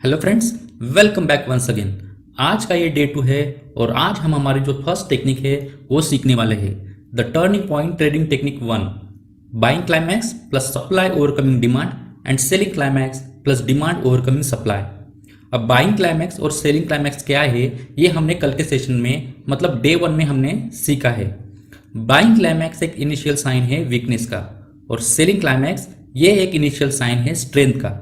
Hello friends, welcome back once again. आज का ये डे 2 है और आज हम हमारी जो फर्स्ट टेक्निक है वो सीखने वाले हैं। The turning point trading technique 1, buying climax plus supply overcoming demand and selling climax plus demand overcoming supply. अब बाइंग क्लाइमैक्स और सेलिंग क्लाइमैक्स क्या है ये हमने कल के सेशन में मतलब डे 1 में हमने सीखा है। बाइंग क्लाइमैक्स एक इनिशियल साइन है वीकनेस का और सेलिंग क्लाइमैक्स ये एक इनिशियल साइन है स्ट्रेंथ का।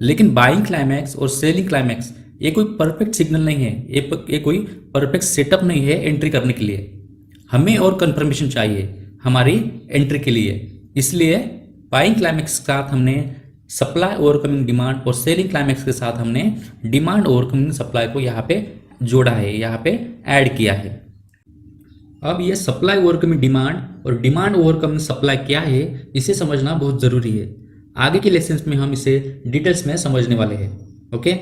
लेकिन बाइंग क्लाइमैक्स और सेलिंग क्लाइमैक्स ये कोई परफेक्ट सिग्नल नहीं है, ये कोई परफेक्ट सेटअप नहीं है एंट्री करने के लिए। हमें और कंफर्मेशन चाहिए हमारी एंट्री के लिए। इसलिए बाइंग क्लाइमैक्स के साथ हमने सप्लाई ओवरकमिंग डिमांड और सेलिंग क्लाइमैक्स के साथ हमने डिमांड ओवरकमिंग सप्लाई को यहाँ पे जोड़ा है, यहाँ पे ऐड किया है। अब ये सप्लाई ओवरकमिंग डिमांड और डिमांड ओवरकमिंग सप्लाई क्या है इसे समझना बहुत ज़रूरी है। आगे के लेसन्स में हम इसे डिटेल्स में समझने वाले हैं। ओके,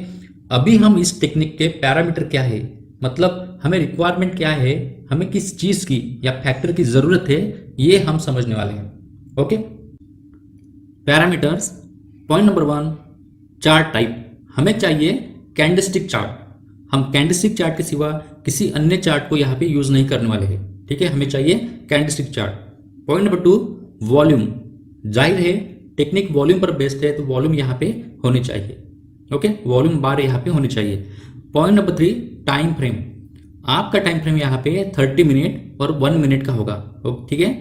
अभी हम इस टेक्निक के पैरामीटर क्या है, मतलब हमें रिक्वायरमेंट क्या है, हमें किस चीज़ की या फैक्टर की ज़रूरत है, ये हम समझने वाले हैं। Okay, parameters. Point number 1, chart type. हमें चाहिए कैंडलस्टिक चार्ट। हम कैंडलस्टिक चार्ट के सिवा किसी अन्य चार्ट को यहाँ पे यूज़ नहीं करने वाले हैं। ठीक है, हमें चाहिए candlestick chart. Point number 2, volume. जाहिर है टेक्निक वॉल्यूम पर बेस्ड है तो वॉल्यूम यहाँ पे होने चाहिए। ओके, वॉल्यूम बार यहाँ पे होने चाहिए। Point number 3, time frame. आपका टाइम फ्रेम यहाँ पे 30 मिनट और 1 मिनट का होगा। ठीक है,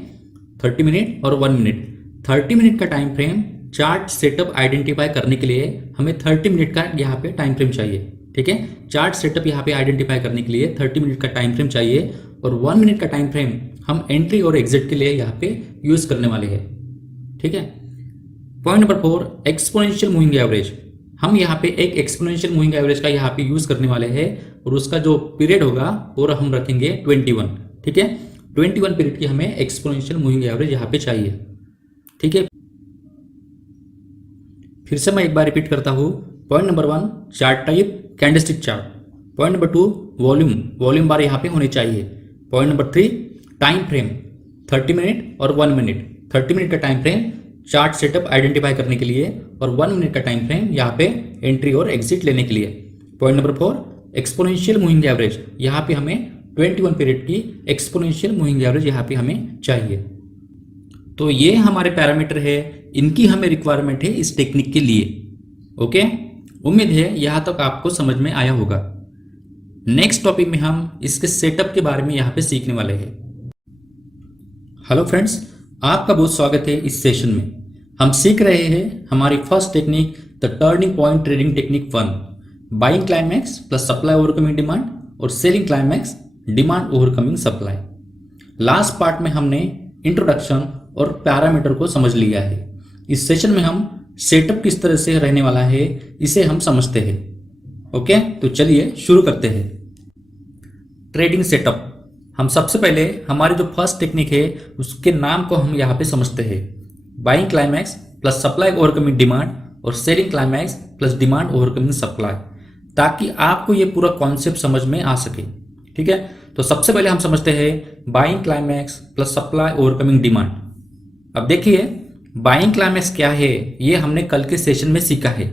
30 मिनट और 1 मिनट। 30 मिनट का time frame chart setup identify करने के लिए हमें 30 मिनट का यहाँ पे टाइम फ्रेम चाहिए। ठीक है, चार्ट सेटअप यहाँ पे आइडेंटिफाई करने के लिए 30 मिनट का टाइम फ्रेम चाहिए और 1 मिनट का टाइम फ्रेम हम एंट्री और एग्जिट के लिए यहाँ पे यूज करने वाले हैं। ठीक है, point number 4, exponential moving average. हम यहाँ पे एक एक्सपोनेंशियल मूविंग एवरेज का यहाँ पे यूज करने वाले हैं और उसका जो पीरियड होगा वो हम रखेंगे 21। ठीक है, 21 पीरियड की हमें एक्सपोनेंशियल मूविंग एवरेज यहाँ पे चाहिए। ठीक है, फिर से मैं एक बार रिपीट करता हूँ। Point number 1, chart type candlestick chart. Point number 2, volume bar यहाँ पे होने चाहिए। Point number 3, time frame 30 minute और 1 मिनट। 30 मिनट का time frame chart setup identify करने के लिए और 1 मिनट का टाइम फ्रेम यहाँ पे एंट्री और एग्जिट लेने के लिए। Point number 4, exponential moving average. यहाँ पे हमें 21 पीरियड की एक्सपोनेंशियल मूविंग एवरेज यहाँ पे हमें चाहिए। तो ये हमारे पैरामीटर है, इनकी हमें रिक्वायरमेंट है इस टेक्निक के लिए। ओके, उम्मीद है यहाँ तक आपको समझ में आया होगा। नेक्स्ट टॉपिक में हम इसके सेटअप के बारे में यहाँ पे सीखने वाले हैं। हेलो फ्रेंड्स, आपका बहुत स्वागत है इस सेशन में। हम सीख रहे हैं हमारी first technique the turning point trading technique 1, buying climax plus supply overcoming demand और selling climax demand overcoming supply. Last part में हमने इंट्रोडक्शन और पैरामीटर को समझ लिया है। इस सेशन में हम सेटअप किस तरह से रहने वाला है इसे हम समझते हैं। ओके, तो चलिए शुरू करते हैं। Trading setup. हम सबसे पहले हमारी जो फर्स्ट टेक्निक है उसके नाम को हम यहाँ पे समझते हैं। Buying climax plus supply overcoming demand और selling climax plus demand overcoming supply, ताकि आपको ये पूरा कॉन्सेप्ट समझ में आ सके। ठीक है, तो सबसे पहले हम समझते हैं buying climax plus supply overcoming demand. अब देखिए बाइंग क्लाइमैक्स क्या है ये हमने कल के सेशन में सीखा है,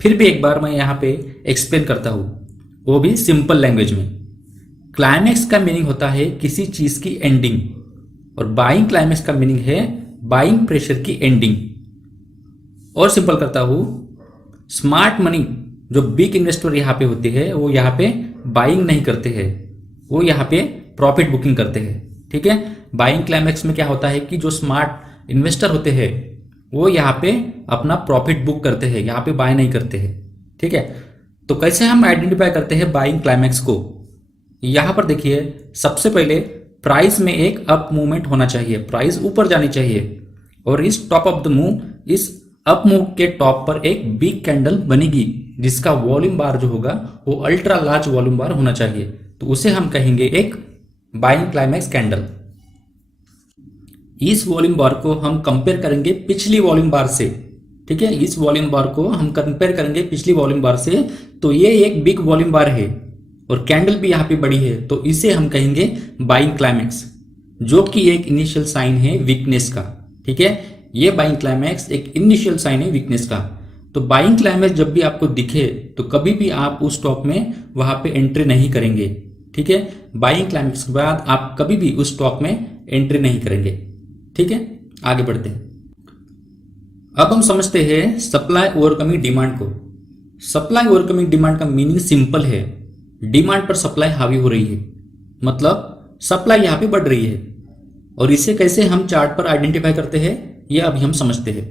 फिर भी एक बार मैं यहाँ पे एक्सप्लेन करता हूँ, वो भी सिंपल लैंग्वेज में। क्लाइमैक्स का मीनिंग होता है किसी चीज की एंडिंग और बाइंग क्लाइमैक्स का मीनिंग है बाइंग प्रेशर की एंडिंग। और सिंपल करता हूं, स्मार्ट मनी जो बिग इन्वेस्टर यहाँ पे होते हैं वो यहाँ पे बाइंग नहीं करते हैं, वो यहाँ पे प्रॉफिट बुकिंग करते हैं। ठीक है, बाइंग क्लाइमैक्स में क्या होता है कि जो स्मार्ट इन्वेस्टर होते हैं वो यहाँ पे अपना प्रॉफिट बुक करते हैं, यहाँ पे बाय नहीं करते हैं। ठीक है, तो कैसे हम आइडेंटिफाई करते हैं बाइंग क्लाइमैक्स को? यहां पर देखिए, सबसे पहले प्राइस में एक अप मूवमेंट होना चाहिए, प्राइस ऊपर जानी चाहिए और इस टॉप ऑफ द मूव, इस अप मूव के टॉप पर एक बिग कैंडल बनेगी जिसका वॉल्यूम बार जो होगा वो अल्ट्रा लार्ज वॉल्यूम बार होना चाहिए, तो उसे हम कहेंगे एक बाइंग क्लाइमैक्स कैंडल। इस वॉल्यूम बार को हम कंपेयर करेंगे पिछली वॉल्यूम बार से। ठीक है, इस वॉल्यूम बार को हम कंपेयर करेंगे पिछली वॉल्यूम बार से, तो ये एक बिग वॉल्यूम बार है और कैंडल भी यहाँ पे बड़ी है, तो इसे हम कहेंगे बाइंग क्लाइमैक्स, जो कि एक इनिशियल साइन है वीकनेस का। ठीक है, ये बाइंग क्लाइमैक्स एक इनिशियल साइन है वीकनेस का। तो बाइंग क्लाइमेक्स जब भी आपको दिखे तो कभी भी आप उस स्टॉक में वहां पे एंट्री नहीं करेंगे। ठीक है, बाइंग क्लाइमेक्स के बाद आप कभी भी उस स्टॉक में एंट्री नहीं करेंगे। ठीक है, आगे बढ़ते हैं। अब हम समझते हैं सप्लाई ओवरकमिंग डिमांड को। सप्लाई ओवरकमिंग डिमांड का मीनिंग सिंपल है, डिमांड पर सप्लाई हावी हो रही है, मतलब सप्लाई यहां पे बढ़ रही है। और इसे कैसे हम चार्ट पर आइडेंटिफाई करते हैं ये अभी हम समझते हैं।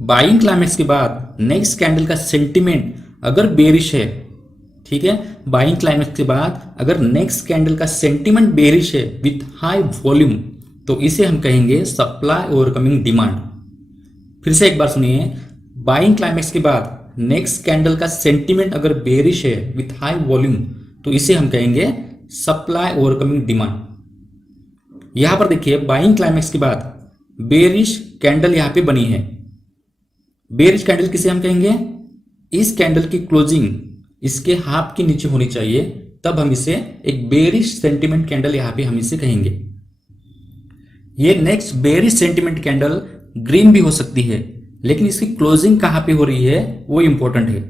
बाइंग क्लाइमेक्स के बाद नेक्स्ट कैंडल का सेंटिमेंट अगर बेरिश है, ठीक है, बाइंग क्लाइमेक्स के बाद अगर नेक्स्ट कैंडल का सेंटिमेंट बेरिश है विथ हाई वॉल्यूम, तो इसे हम कहेंगे सप्लाई ओवरकमिंग डिमांड। फिर से एक बार सुनिए, बाइंग क्लाइमेक्स के बाद नेक्स्ट कैंडल का सेंटिमेंट अगर बेरिश है विथ हाई वॉल्यूम, तो इसे हम कहेंगे सप्लाई ओवरकमिंग डिमांड। यहां पर देखिए बाइंग क्लाइमेक्स के बाद बेरिश कैंडल यहां पे बनी है। बेरिश कैंडल किसे हम कहेंगे, इस कैंडल की क्लोजिंग इसके हाफ के नीचे होनी चाहिए, तब हम इसे एक बेरिश सेंटिमेंट कैंडल यहां पे हम इसे कहेंगे। ये next bearish sentiment candle green भी हो सकती है, लेकिन इसकी क्लोजिंग कहां पे हो रही है वो इंपॉर्टेंट है।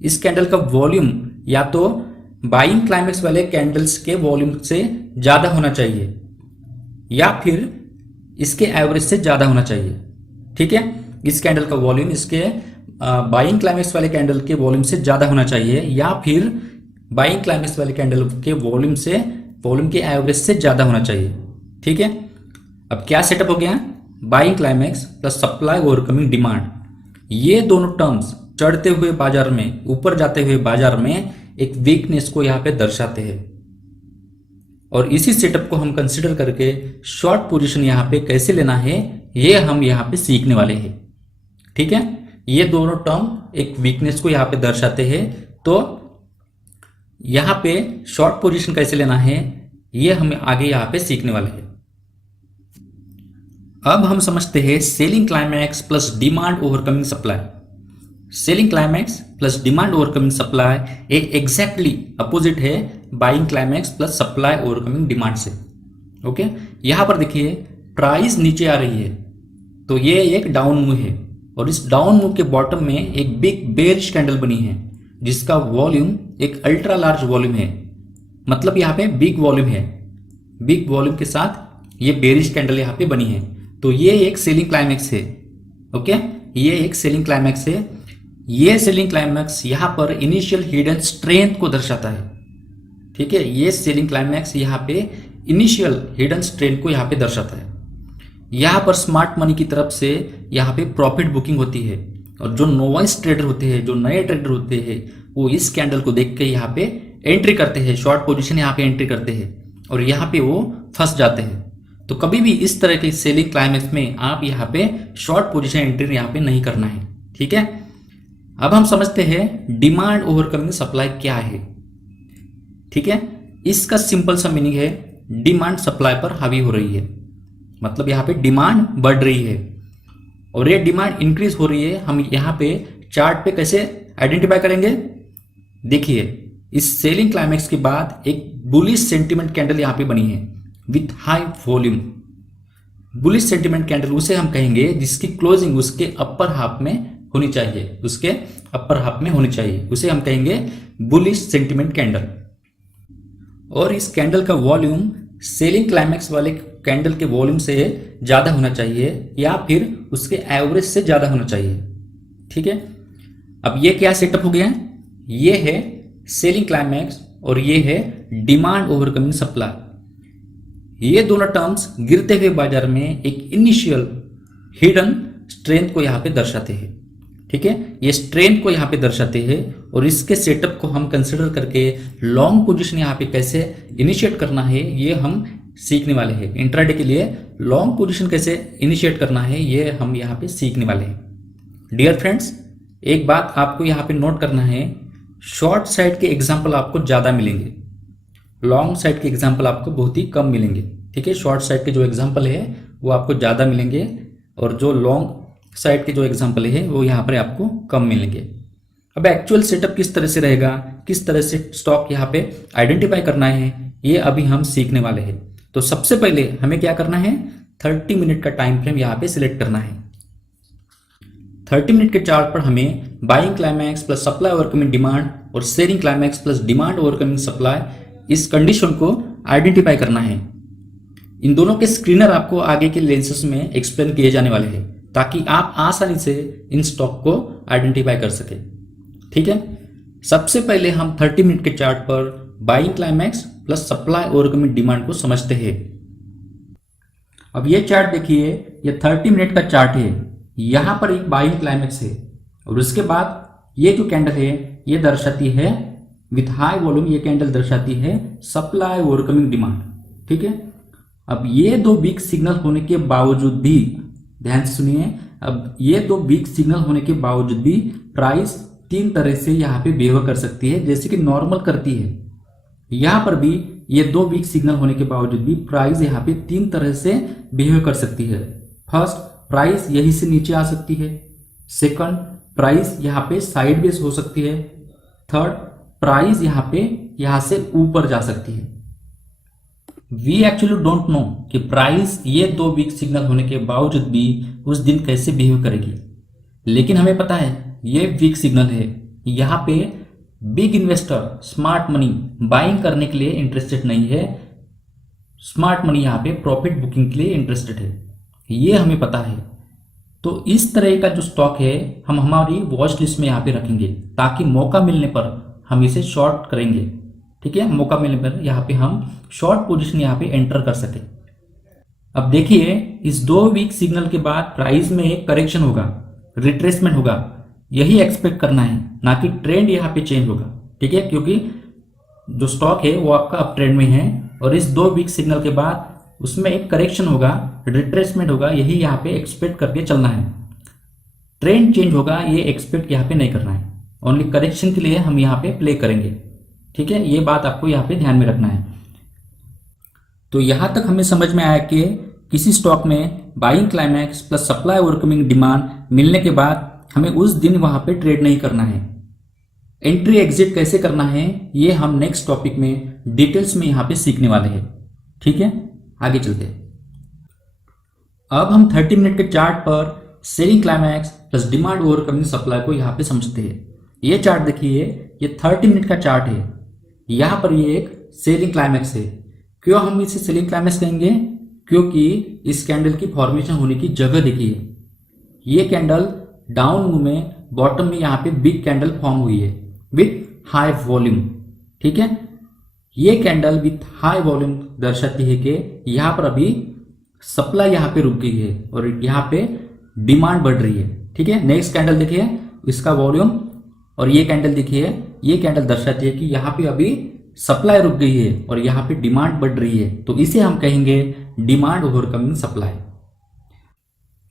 इस कैंडल का वॉल्यूम या तो बाइंग क्लाइमेक्स वाले कैंडल्स के वॉल्यूम से ज्यादा होना चाहिए या फिर इसके एवरेज से ज्यादा होना चाहिए। ठीक है, इस कैंडल का वॉल्यूम इसके बाइंग क्लाइमेक्स वाले कैंडल के वॉल्यूम से ज्यादा होना चाहिए या फिर बाइंग क्लाइमेक्स वाले कैंडल के वॉल्यूम के एवरेज से ज्यादा होना चाहिए। ठीक है, अब क्या सेटअप हो गया, buying climax plus supply overcoming demand, ये दोनों टर्म्स चढ़ते हुए बाजार में, ऊपर जाते हुए बाजार में एक वीकनेस को यहां पे दर्शाते हैं। और इसी सेटअप को हम कंसिडर करके शॉर्ट पोजीशन यहां पे कैसे लेना है ये हम यहां पे सीखने वाले हैं। ठीक है, ये दोनों टर्म एक वीकनेस को यहां पे दर्शाते हैं, तो यहां पे शॉर्ट पोजीशन कैसे लेना है ये हम आगे यहां पे सीखने वाले हैं। अब हम समझते हैं selling climax plus demand overcoming supply. Selling climax plus demand overcoming supply एक एग्जैक्टली अपोजिट है buying climax plus supply overcoming demand से। ओके, यहां पर देखिए प्राइस नीचे आ रही है तो ये एक डाउन मूव है, और इस डाउन मूव के बॉटम में एक बिग बेयरिश कैंडल बनी है जिसका वॉल्यूम एक अल्ट्रा लार्ज वॉल्यूम है, मतलब यहां पे बिग वॉल्यूम है। बिग वॉल्यूम के साथ ये बेयरिश कैंडल यहां पे बनी है, तो ये एक सेलिंग क्लाइमैक्स है। ओके, ये एक सेलिंग क्लाइमैक्स है। ये सेलिंग क्लाइमैक्स यहां पर इनिशियल हिडन स्ट्रेंथ को दर्शाता है। ठीक है, ये सेलिंग क्लाइमैक्स यहां पे इनिशियल हिडन स्ट्रेंथ को यहां पे दर्शाता है। यहां पर स्मार्ट मनी की तरफ से यहां पे प्रॉफिट बुकिंग होती है, और जो नोवाइस ट्रेडर होते हैं, जो नए ट्रेडर होते हैं, वो इस कैंडल को देख के यहाँ पे एंट्री करते हैं, शॉर्ट पोजीशन यहाँ पे एंट्री करते हैं और यहाँ पे वो फंस जाते हैं। तो कभी भी इस तरह के सेलिंग क्लाइमैक्स में आप यहाँ पे शॉर्ट पोजीशन एंट्री यहाँ पे नहीं करना है। ठीक है, अब हम समझते हैं डिमांड ओवरकमिंग सप्लाई क्या है। ठीक है, इसका सिंपल सा मीनिंग है डिमांड सप्लाई पर हावी हो रही है, मतलब यहाँ पे डिमांड बढ़ रही है और ये डिमांड इंक्रीज हो रही है। हम यहाँ पे चार्ट पे कैसे आइडेंटिफाई करेंगे, देखिए इस सेलिंग क्लाइमैक्स के बाद एक बुलिश सेंटिमेंट कैंडल यहाँ पे बनी है with high volume. Bullish sentiment candle उसे हम कहेंगे जिसकी क्लोजिंग उसके अपर हाफ में होनी चाहिए, उसके अपर हाफ में होनी चाहिए, उसे हम कहेंगे बुलिश सेंटिमेंट कैंडल। और इस कैंडल का वॉल्यूम सेलिंग क्लाइमैक्स वाले कैंडल के वॉल्यूम से ज्यादा होना चाहिए या फिर उसके एवरेज से ज्यादा होना चाहिए। ठीक है, अब ये क्या सेटअप हो गया, ये है सेलिंग क्लाइमैक्स और ये है डिमांड ओवरकमिंग सप्लाई। ये दोनों टर्म्स गिरते हुए बाजार में एक इनिशियल हिडन स्ट्रेंथ को यहां पे दर्शाते हैं। ठीक है, ये स्ट्रेंथ को यहां पे दर्शाते हैं और इसके सेटअप को हम कंसिडर करके लॉन्ग पोजीशन यहां पे कैसे इनिशिएट करना है ये हम सीखने वाले हैं। इंट्राडे के लिए लॉन्ग पोजीशन कैसे इनिशिएट करना है ये हम यहां पे सीखने वाले हैं। डियर फ्रेंड्स, एक बात आपको यहां पे नोट करना है, शॉर्ट साइड के एग्जाम्पल आपको ज्यादा मिलेंगे, लॉन्ग साइड के एग्जाम्पल आपको बहुत ही कम मिलेंगे। ठीक है, शॉर्ट साइड के जो एग्जाम्पल है वो आपको ज्यादा मिलेंगे और जो लॉन्ग साइड के जो एग्जाम्पल है वो यहाँ पर आपको कम मिलेंगे। अब एक्चुअल सेटअप किस तरह से रहेगा, किस तरह से स्टॉक यहाँ पे आइडेंटिफाई करना है ये अभी हम सीखने वाले हैं। तो सबसे पहले हमें क्या करना है, 30 मिनट का टाइम फ्रेम यहाँ पे सिलेक्ट करना है। 30 मिनट के चार्ट पर हमें buying climax plus supply overcoming demand और selling climax plus demand overcoming supply इस कंडीशन को आइडेंटिफाई करना है। इन दोनों के स्क्रीनर आपको आगे के लेंसेस में एक्सप्लेन किए जाने वाले हैं ताकि आप आसानी से इन स्टॉक को आइडेंटिफाई कर सके। ठीक है, सबसे पहले हम 30 मिनट के चार्ट पर buying climax plus supply overcoming demand को समझते हैं। अब ये चार्ट देखिए, ये 30 मिनट का चार्ट है। यहां पर एक बाइंग क्लाइमैक्स है और उसके बाद ये जो कैंडल है ये दर्शाती है विथ हाई वॉल्यूम, ये कैंडल दर्शाती है सप्लाई ओवरकमिंग डिमांड। ठीक है, अब ये दो वीक सिग्नल होने के बावजूद भी, ध्यान से सुनिए, अब ये दो वीक सिग्नल होने के बावजूद भी प्राइस तीन तरह से यहाँ पे बिहेव कर सकती है जैसे कि नॉर्मल करती है। यहाँ पर भी ये दो वीक सिग्नल होने के बावजूद भी प्राइस यहाँ पे तीन तरह से बिहेव कर सकती है। फर्स्ट, प्राइस यहीं से नीचे आ सकती है। सेकंड, प्राइस यहाँ पे साइडवेज हो सकती है। थर्ड, प्राइस यहाँ से ऊपर जा सकती है। वी एक्चुअली डोंट नो कि प्राइस ये दो वीक सिग्नल होने के बावजूद भी उस दिन कैसे बिहेव करेगी, लेकिन हमें पता है ये वीक सिग्नल है। यहाँ पे big investor smart money buying करने के लिए इंटरेस्टेड नहीं है, स्मार्ट मनी यहाँ पे प्रॉफिट बुकिंग के लिए इंटरेस्टेड है, ये हमें पता है। तो इस तरह का जो स्टॉक है हम हमारी वॉच लिस्ट में यहाँ पे रखेंगे ताकि मौका मिलने पर हम इसे शॉर्ट करेंगे। ठीक है, मौका मिलने पर यहाँ पे हम शॉर्ट पोजीशन यहाँ पे एंटर कर सके। अब देखिए, इस दो वीक सिग्नल के बाद प्राइस में एक करेक्शन होगा, रिट्रेसमेंट होगा, यही एक्सपेक्ट करना है, ना कि ट्रेंड यहाँ पे चेंज होगा। ठीक है, क्योंकि जो स्टॉक है वो आपका अप ट्रेंड में है और इस दो वीक सिग्नल के बाद उसमें एक करेक्शन होगा, रिट्रेसमेंट होगा, यही यहाँ पे एक्सपेक्ट करके चलना है। ट्रेंड चेंज होगा ये एक्सपेक्ट यहाँ पे नहीं करना है, ओनली करेक्शन के लिए हम यहाँ पे प्ले करेंगे। ठीक है, ये बात आपको यहाँ पे ध्यान में रखना है। तो यहां तक हमें समझ में आया कि किसी स्टॉक में buying climax plus supply overcoming demand मिलने के बाद हमें उस दिन वहां पे ट्रेड नहीं करना है। एंट्री एग्जिट कैसे करना है ये हम नेक्स्ट टॉपिक में डिटेल्स में यहां पे सीखने वाले हैं। ठीक है, आगे चलते हैं। अब हम 30 मिनट के चार्ट पर selling climax plus demand overcoming supply को यहाँ पे समझते हैं। ये चार्ट देखिए, ये 30 मिनट का चार्ट है। यहाँ पर ये एक सेलिंग क्लाइमैक्स है। क्यों हम इसे सेलिंग क्लाइमैक्स कहेंगे? क्योंकि इस कैंडल की फॉर्मेशन होने की जगह देखिए, ये कैंडल डाउन मूव में बॉटम में यहाँ पे बिग कैंडल फॉर्म हुई है विथ हाई वॉल्यूम। ठीक है, ये कैंडल विथ हाई वॉल्यूम दर्शाती है कि यहाँ पर अभी सप्लाई यहाँ पे रुक गई है और यहाँ पे डिमांड बढ़ रही है। ठीक है, नेक्स्ट कैंडल देखिए, इसका वॉल्यूम और ये कैंडल देखिए, ये कैंडल दर्शाती है कि यहाँ पे अभी सप्लाई रुक गई है और यहाँ पे डिमांड बढ़ रही है, तो इसे हम कहेंगे डिमांड ओवरकमिंग सप्लाई।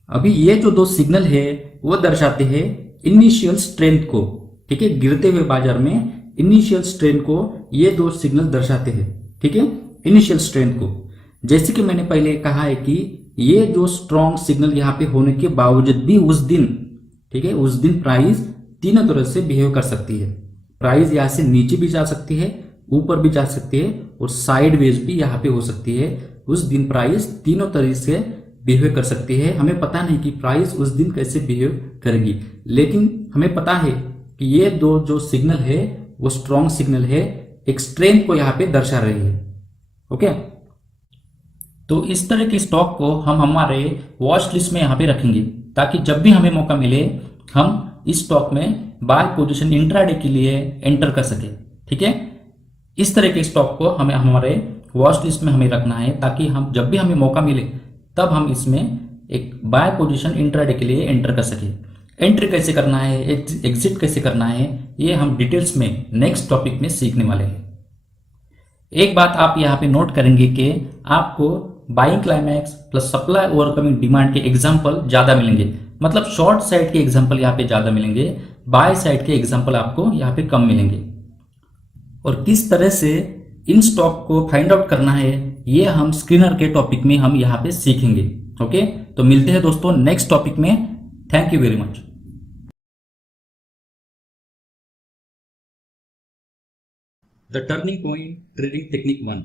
अभी ये जो दो सिग्नल है वो दर्शाते हैं इनिशियल स्ट्रेंथ को। ठीक है, गिरते हुए बाजार में इनिशियल स्ट्रेंथ को ये दो सिग्नल दर्शाते हैं। ठीक है, इनिशियल स्ट्रेंथ को, जैसे कि मैंने पहले कहा है कि ये जो स्ट्रॉन्ग सिग्नल यहाँ पे होने के बावजूद भी उस दिन, ठीक है, उस दिन प्राइस तीनों तरह से बिहेव कर सकती है। प्राइस यहाँ से नीचे भी जा सकती है, ऊपर भी जा सकती है और साइडवेज भी यहाँ पे हो सकती है। उस दिन प्राइस तीनों तरह से बिहेव कर सकती है। हमें पता नहीं कि प्राइस उस दिन कैसे बिहेव करेगी, लेकिन हमें पता है कि ये दो जो सिग्नल है वो स्ट्रॉन्ग सिग्नल है, एक स्ट्रेंथ को यहाँ पे दर्शा रही है। ओके, तो इस तरह के स्टॉक को हम हमारे वॉच लिस्ट में यहाँ पे रखेंगे ताकि जब भी हमें मौका मिले हम इस स्टॉक में बाय पोजीशन इंट्राडे के लिए एंटर कर सके। ठीक है, इस तरह के स्टॉक को हमें हमारे वॉच लिस्ट में हमें रखना है ताकि हम जब भी हमें मौका मिले तब हम इसमें एक बाय पोजीशन इंट्राडे के लिए एंटर कर सके। एंट्री कैसे करना है, एग्जिट कैसे करना है, ये हम डिटेल्स में नेक्स्ट टॉपिक में सीखने वाले हैं। एक बात आप यहाँ पे नोट करेंगे कि आपको buying climax plus supply overcoming demand के एग्जाम्पल ज्यादा मिलेंगे, मतलब शॉर्ट साइड के एग्जाम्पल यहाँ पे ज्यादा मिलेंगे, बाय साइड के एग्जाम्पल आपको यहाँ पे कम मिलेंगे। और किस तरह से इन स्टॉक को फाइंड आउट करना है ये हम स्क्रीनर के टॉपिक में हम यहाँ पे सीखेंगे। ओके, तो मिलते हैं दोस्तों नेक्स्ट टॉपिक में। Thank you very much. The turning point trading technique 1,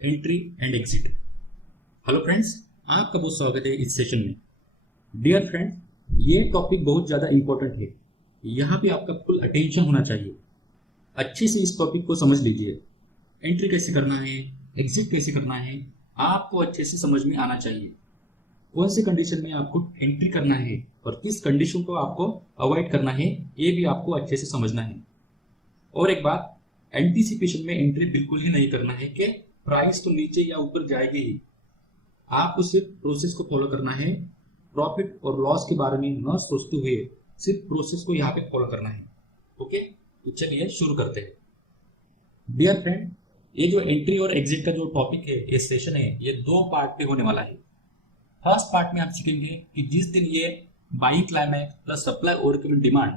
entry and exit. Hello friends, आपका बहुत स्वागत है इस सेशन में। डियर फ्रेंड्स, ये टॉपिक बहुत ज़्यादा इंपॉर्टेंट है, यहाँ पे आपका फुल अटेंशन होना चाहिए। अच्छे से इस टॉपिक को समझ लीजिए। एंट्री कैसे करना है, एग्जिट कैसे करना है, आपको अच्छे से समझ में आना चाहिए। कौन सी कंडीशन में आपको एंट्री करना है और किस कंडीशन को आपको अवॉइड करना है, ये भी आपको अच्छे से समझना है। और एक बात, एंटीसिपेशन में एंट्री बिल्कुल ही नहीं करना है कि प्राइस तो नीचे या ऊपर जाएगी ही। आपको सिर्फ प्रोसेस को फॉलो करना है, प्रॉफिट और लॉस के बारे में न सोचते हुए सिर्फ प्रोसेस को यहाँ पे फॉलो करना है। ओके, तो चलिए शुरू करते हैं। डियर फ्रेंड, ये जो एंट्री और एग्जिट का जो टॉपिक है, ये सेशन है, ये 2 पार्ट पे होने वाला है। फर्स्ट पार्ट में आप सीखेंगे कि जिस दिन ये buying climax plus supply overcoming demand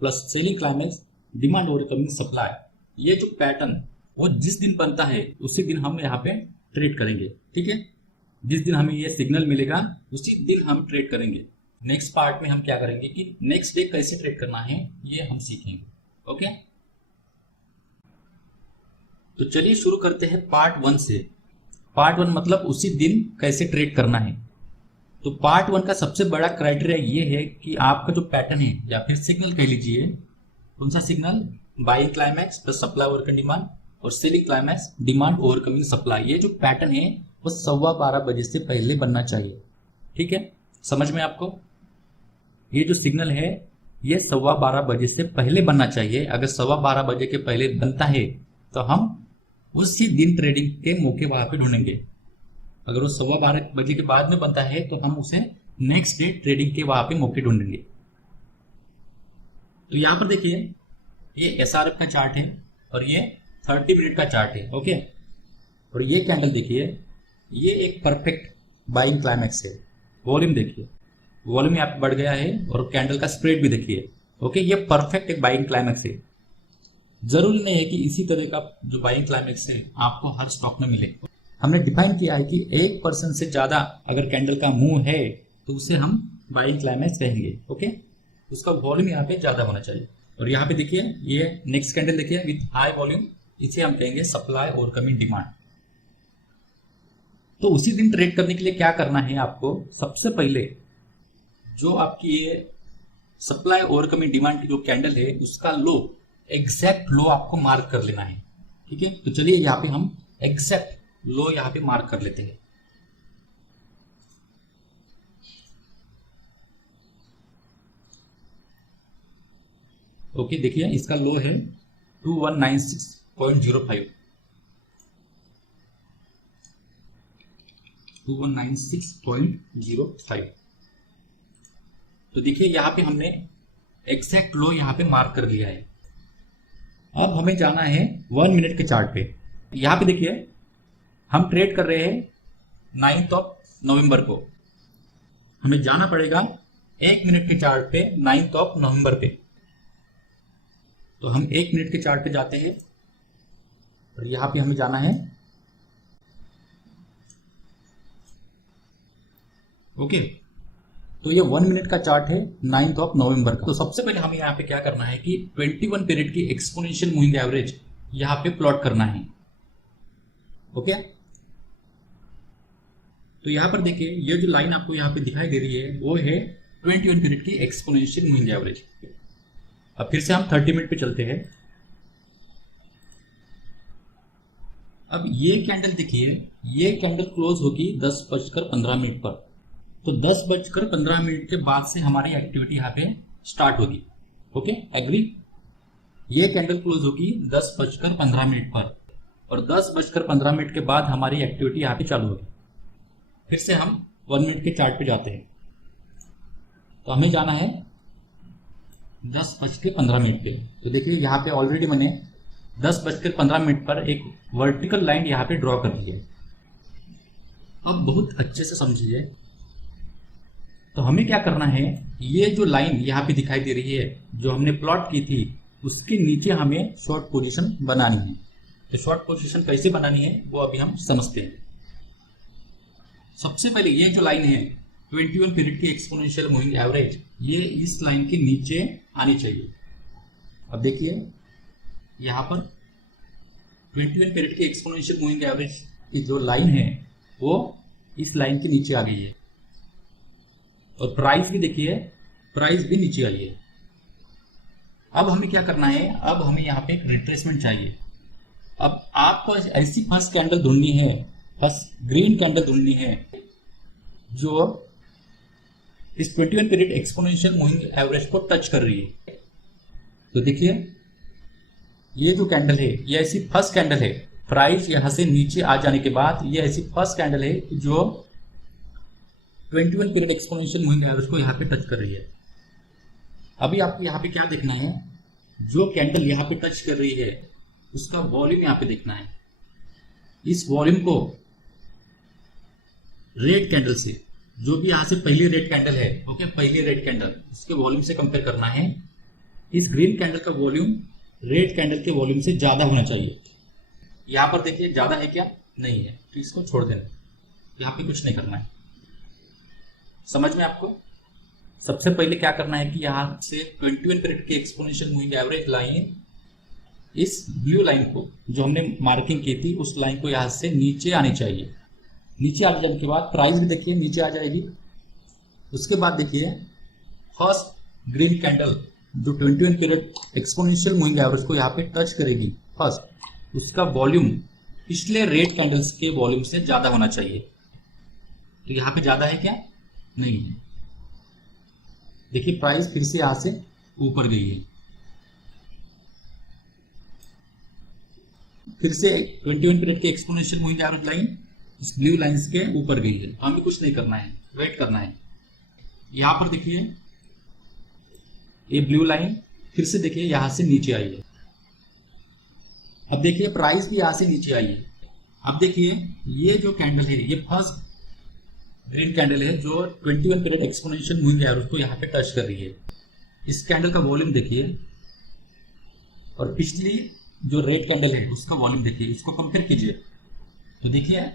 plus selling climax demand overcoming supply, ये जो पैटर्न वो जिस दिन बनता है उसी दिन हम यहाँ पे ट्रेड करेंगे। ठीक है, जिस दिन हमें ये सिग्नल मिलेगा उसी दिन हम ट्रेड करेंगे। नेक्स्ट पार्ट में हम क्या करेंगे कि नेक्स्ट डे कैसे ट्रेड करना है ये हम सीखेंगे। ओके, तो चलिए शुरू करते हैं पार्ट 1 से। पार्ट 1 मतलब उसी दिन कैसे ट्रेड करना है। तो पार्ट 1 का सबसे बड़ा क्राइटेरिया ये है कि आपका जो पैटर्न है या फिर सिग्नल कह लीजिए, कौन सा signal, buying climax plus supply overcoming demand और selling climax demand overcoming supply, ये जो पैटर्न है वो 12:15 बजे से पहले बनना चाहिए। ठीक है, समझ में आपको? ये जो सिग्नल है ये 12:15 बजे से पहले बनना चाहिए। अगर 12:15 बजे के पहले बनता है तो हम उसी दिन ट्रेडिंग के मौके वहां पे ढूंढेंगे। अगर वो 12:15 बजे के बाद में बनता है तो हम उसे नेक्स्ट डे ट्रेडिंग के वहां पे मौके ढूंढेंगे। तो यहां पर देखिए, ये एसआरएफ का चार्ट है और ये 30 मिनट का चार्ट है। ओके, और ये कैंडल देखिए, ये एक परफेक्ट बाइंग क्लाइमैक्स है। वॉल्यूम देखिए, वॉल्यूम यहाँ पे बढ़ गया है और कैंडल का स्प्रेड भी देखिए। ओके, ये परफेक्ट एक बाइंग क्लाइमैक्स है। जरूरी नहीं है कि इसी तरह का जो बाइंग क्लाइमैक्स है आपको हर स्टॉक में मिले। हमने डिफाइन किया है कि 1% से ज्यादा अगर कैंडल का मूव है तो उसे हम बाइंग क्लाइमैक्स कहेंगे। ओके, उसका वॉल्यूम यहाँ पे ज्यादा होना चाहिए। और यहाँ पे देखिए, ये नेक्स्ट कैंडल देखिए विथ हाई वॉल्यूम, इसे हम कहेंगे सप्लाई ओवरकमिंग डिमांड। तो उसी दिन ट्रेड करने के लिए क्या करना है आपको, सबसे पहले जो आपकी ये सप्लाई ओवरकमिंग डिमांड की जो कैंडल है उसका लो, एग्जैक्ट लो आपको मार्क कर लेना है। ठीक है, तो चलिए यहाँ पे हम एग्जैक्ट लो यहाँ पे मार्क कर लेते हैं। ओके, देखिए इसका लो है 2196.05, 2196.05। तो देखिए यहाँ पे हमने एग्जैक्ट लो यहाँ पे मार्क कर लिया है। अब हमें जाना है 1 मिनट के चार्ट पे। यहाँ पे देखिए हम ट्रेड कर रहे हैं 9 नवंबर को। हमें जाना पड़ेगा 1 मिनट के चार्ट पे 9 नवंबर पे। तो हम 1 मिनट के चार्ट पे जाते हैं और यहाँ पे हमें जाना है। ओके, तो ये 1 मिनट का चार्ट है 9 नवंबर का। तो सबसे पहले हमें यहाँ पे क्या करना है कि 21 पीरियड की एक्सपोनेंशियल मूविंग एवरेज यहाँ पे प्लॉट करना है। ओके, तो यहाँ पर देखिए, ये जो लाइन आपको यहाँ पे दिखाई दे रही है वो है 21 पीरियड की एक्सपोनेंशियल मूविंग एवरेज। अब फिर से हम 30 मिनट पे चलते हैं। अब ये कैंडल देखिए, ये कैंडल क्लोज होगी 10:15 पर। तो 10:15 के बाद से हमारी एक्टिविटी यहाँ पे स्टार्ट होगी। Okay, agree? ये कैंडल क्लोज होगी 10:15 पर और 10:15 के बाद हमारी एक्टिविटी यहाँ पे चालू होगी। फिर से हम 1 मिनट के चार्ट पे जाते हैं। तो हमें जाना है 10:15 पे। तो देखिए यहाँ पे ऑलरेडी मैंने 10:15 पर एक वर्टिकल लाइन यहाँ पे ड्रॉ कर दी है। अब बहुत अच्छे से समझिए। तो हमें क्या करना है, ये जो लाइन यहाँ पे दिखाई दे रही है जो हमने प्लॉट की थी उसके नीचे हमें शॉर्ट पोजीशन बनानी है। तो शॉर्ट पोजीशन कैसे बनानी है वो अभी हम समझते हैं। सबसे पहले ये जो लाइन है 21 पीरियड की एक्सपोनेंशियल मूविंग एवरेज, ये इस लाइन के नीचे आनी चाहिए। अब देखिए यहाँ पर 21 पीरियड की एक्सपोनेंशियल मूविंग एवरेज की जो लाइन है वो इस लाइन के नीचे आ गई है। और प्राइस भी देखिए, प्राइस भी नीचे आई है। अब हमें क्या करना है, अब हमें यहाँ पे एक रिट्रेसमेंट चाहिए। अब आपको ऐसी फर्स्ट कैंडल ढूंढनी है, फर्स्ट ग्रीन कैंडल ढूंढनी है जो इस 21 पीरियड एक्सपोनेंशियल मूविंग एवरेज को टच कर रही है। तो देखिए ये जो कैंडल है ये ऐसी फर्स्ट कैंडल है, प्राइस यहां से नीचे आ जाने के बाद ये ऐसी फर्स्ट कैंडल है जो 21 पीरियड एक्सपोनेंशियल मूविंग एवरेज को यहाँ पे टच कर रही है। अभी आपको यहाँ पे क्या देखना है, जो कैंडल यहाँ पे टच कर रही है उसका वॉल्यूम यहाँ पे देखना है। इस वॉल्यूम को रेड कैंडल से, जो भी यहाँ से पहली रेड कैंडल है, ओके, पहली रेड कैंडल, इसके वॉल्यूम से कंपेयर करना है। इस ग्रीन कैंडल का वॉल्यूम रेड कैंडल के वॉल्यूम से ज्यादा होना चाहिए। यहाँ पर देखिए ज्यादा है क्या, नहीं है, तो इसको छोड़ देना, यहाँ पे कुछ नहीं करना है। समझ में आपको? सबसे पहले क्या करना है कि यहाँ से 21 पीरियड के एक्सपोनेंशियल मूविंग एवरेज लाइन, इस ब्लू लाइन को जो हमने मार्किंग की थी उस लाइन को यहाँ से नीचे आनी चाहिए। नीचे आ जाने के बाद प्राइस भी देखिए नीचे आ जाएगी। उसके बाद देखिए फर्स्ट ग्रीन कैंडल जो 21 पीरियड एक्सपोनेंशियल मूविंग एवरेज को यहाँ पे टच करेगी फर्स्ट, उसका वॉल्यूम पिछले रेड कैंडल्स के वॉल्यूम से ज्यादा होना चाहिए। तो यहाँ पे ज्यादा है क्या, नहीं है। देखिए प्राइस फिर से यहां से ऊपर गई है, फिर से 21 पीरियड के एक्सपोनेंशियल मूविंग एवरेज लाइन इस ब्लू लाइंस के ऊपर गई है। हमें कुछ नहीं करना है, वेट करना है। यहां पर देखिए ये ब्लू लाइन फिर से देखिए यहां से नीचे आई है। अब देखिए प्राइस भी यहां से नीचे आई है। अब देखिए ये जो कैंडल है ये फर्स्ट ग्रीन कैंडल है जो 21 पीरियड एक्सपोनेंशियल मूविंग एवरेज को यहाँ पे टच कर रही है। इस कैंडल का वॉल्यूम देखिए और पिछली जो रेड कैंडल है उसका वॉल्यूम देखिए, इसको कंपेयर कीजिए। तो देखिए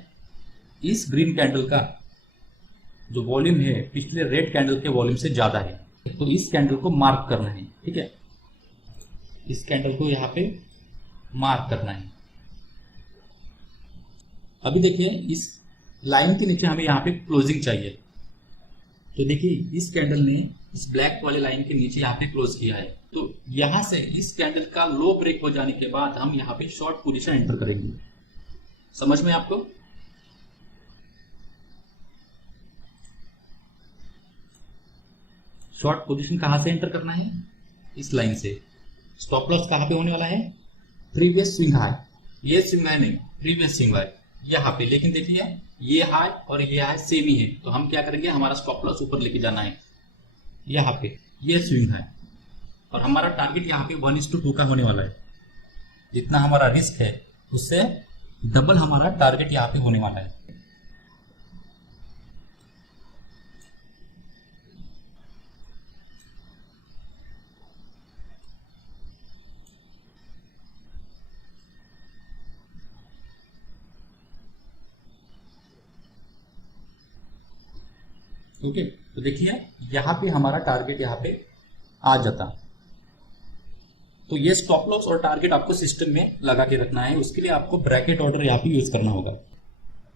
इस ग्रीन कैंडल का जो वॉल्यूम है पिछले रेड कैंडल के वॉल्यूम से ज्यादा है। तो इस कैंडल को मार्क करना है, ठीक है, इस कैंडल को यहाँ पे मार्क करना है। अभी देखिए इस लाइन के नीचे हमें यहाँ पे क्लोजिंग चाहिए। तो देखिए इस कैंडल ने इस ब्लैक वाले लाइन के नीचे यहाँ पे क्लोज किया है। तो यहां से इस कैंडल का लो ब्रेक हो जाने के बाद हम यहाँ पे शॉर्ट पोजीशन एंटर करेंगे। समझ में आपको? शॉर्ट पोजीशन कहां से एंटर करना है, इस लाइन से। स्टॉप लॉस कहां पे होने वाला है, प्रीवियस स्विंग हाई, ये स्विंग हाई नहीं, प्रीवियस स्विंग हाई यहाँ पे। लेकिन देखिए ये हाई और ये हाई सेम ही है, तो हम क्या करेंगे, हमारा स्टॉप लॉस ऊपर लेके जाना है यहाँ पे, ये स्विंग है और हमारा टारगेट यहाँ पे 1:2 का होने वाला है। जितना हमारा रिस्क है उससे डबल हमारा टारगेट यहाँ पे होने वाला है। ओके, तो देखिए यहाँ पे हमारा टारगेट यहाँ पे आ जाता। तो ये स्टॉप लॉस और टारगेट आपको सिस्टम में लगा के रखना है। उसके लिए आपको ब्रैकेट ऑर्डर यहाँ पे यूज करना होगा।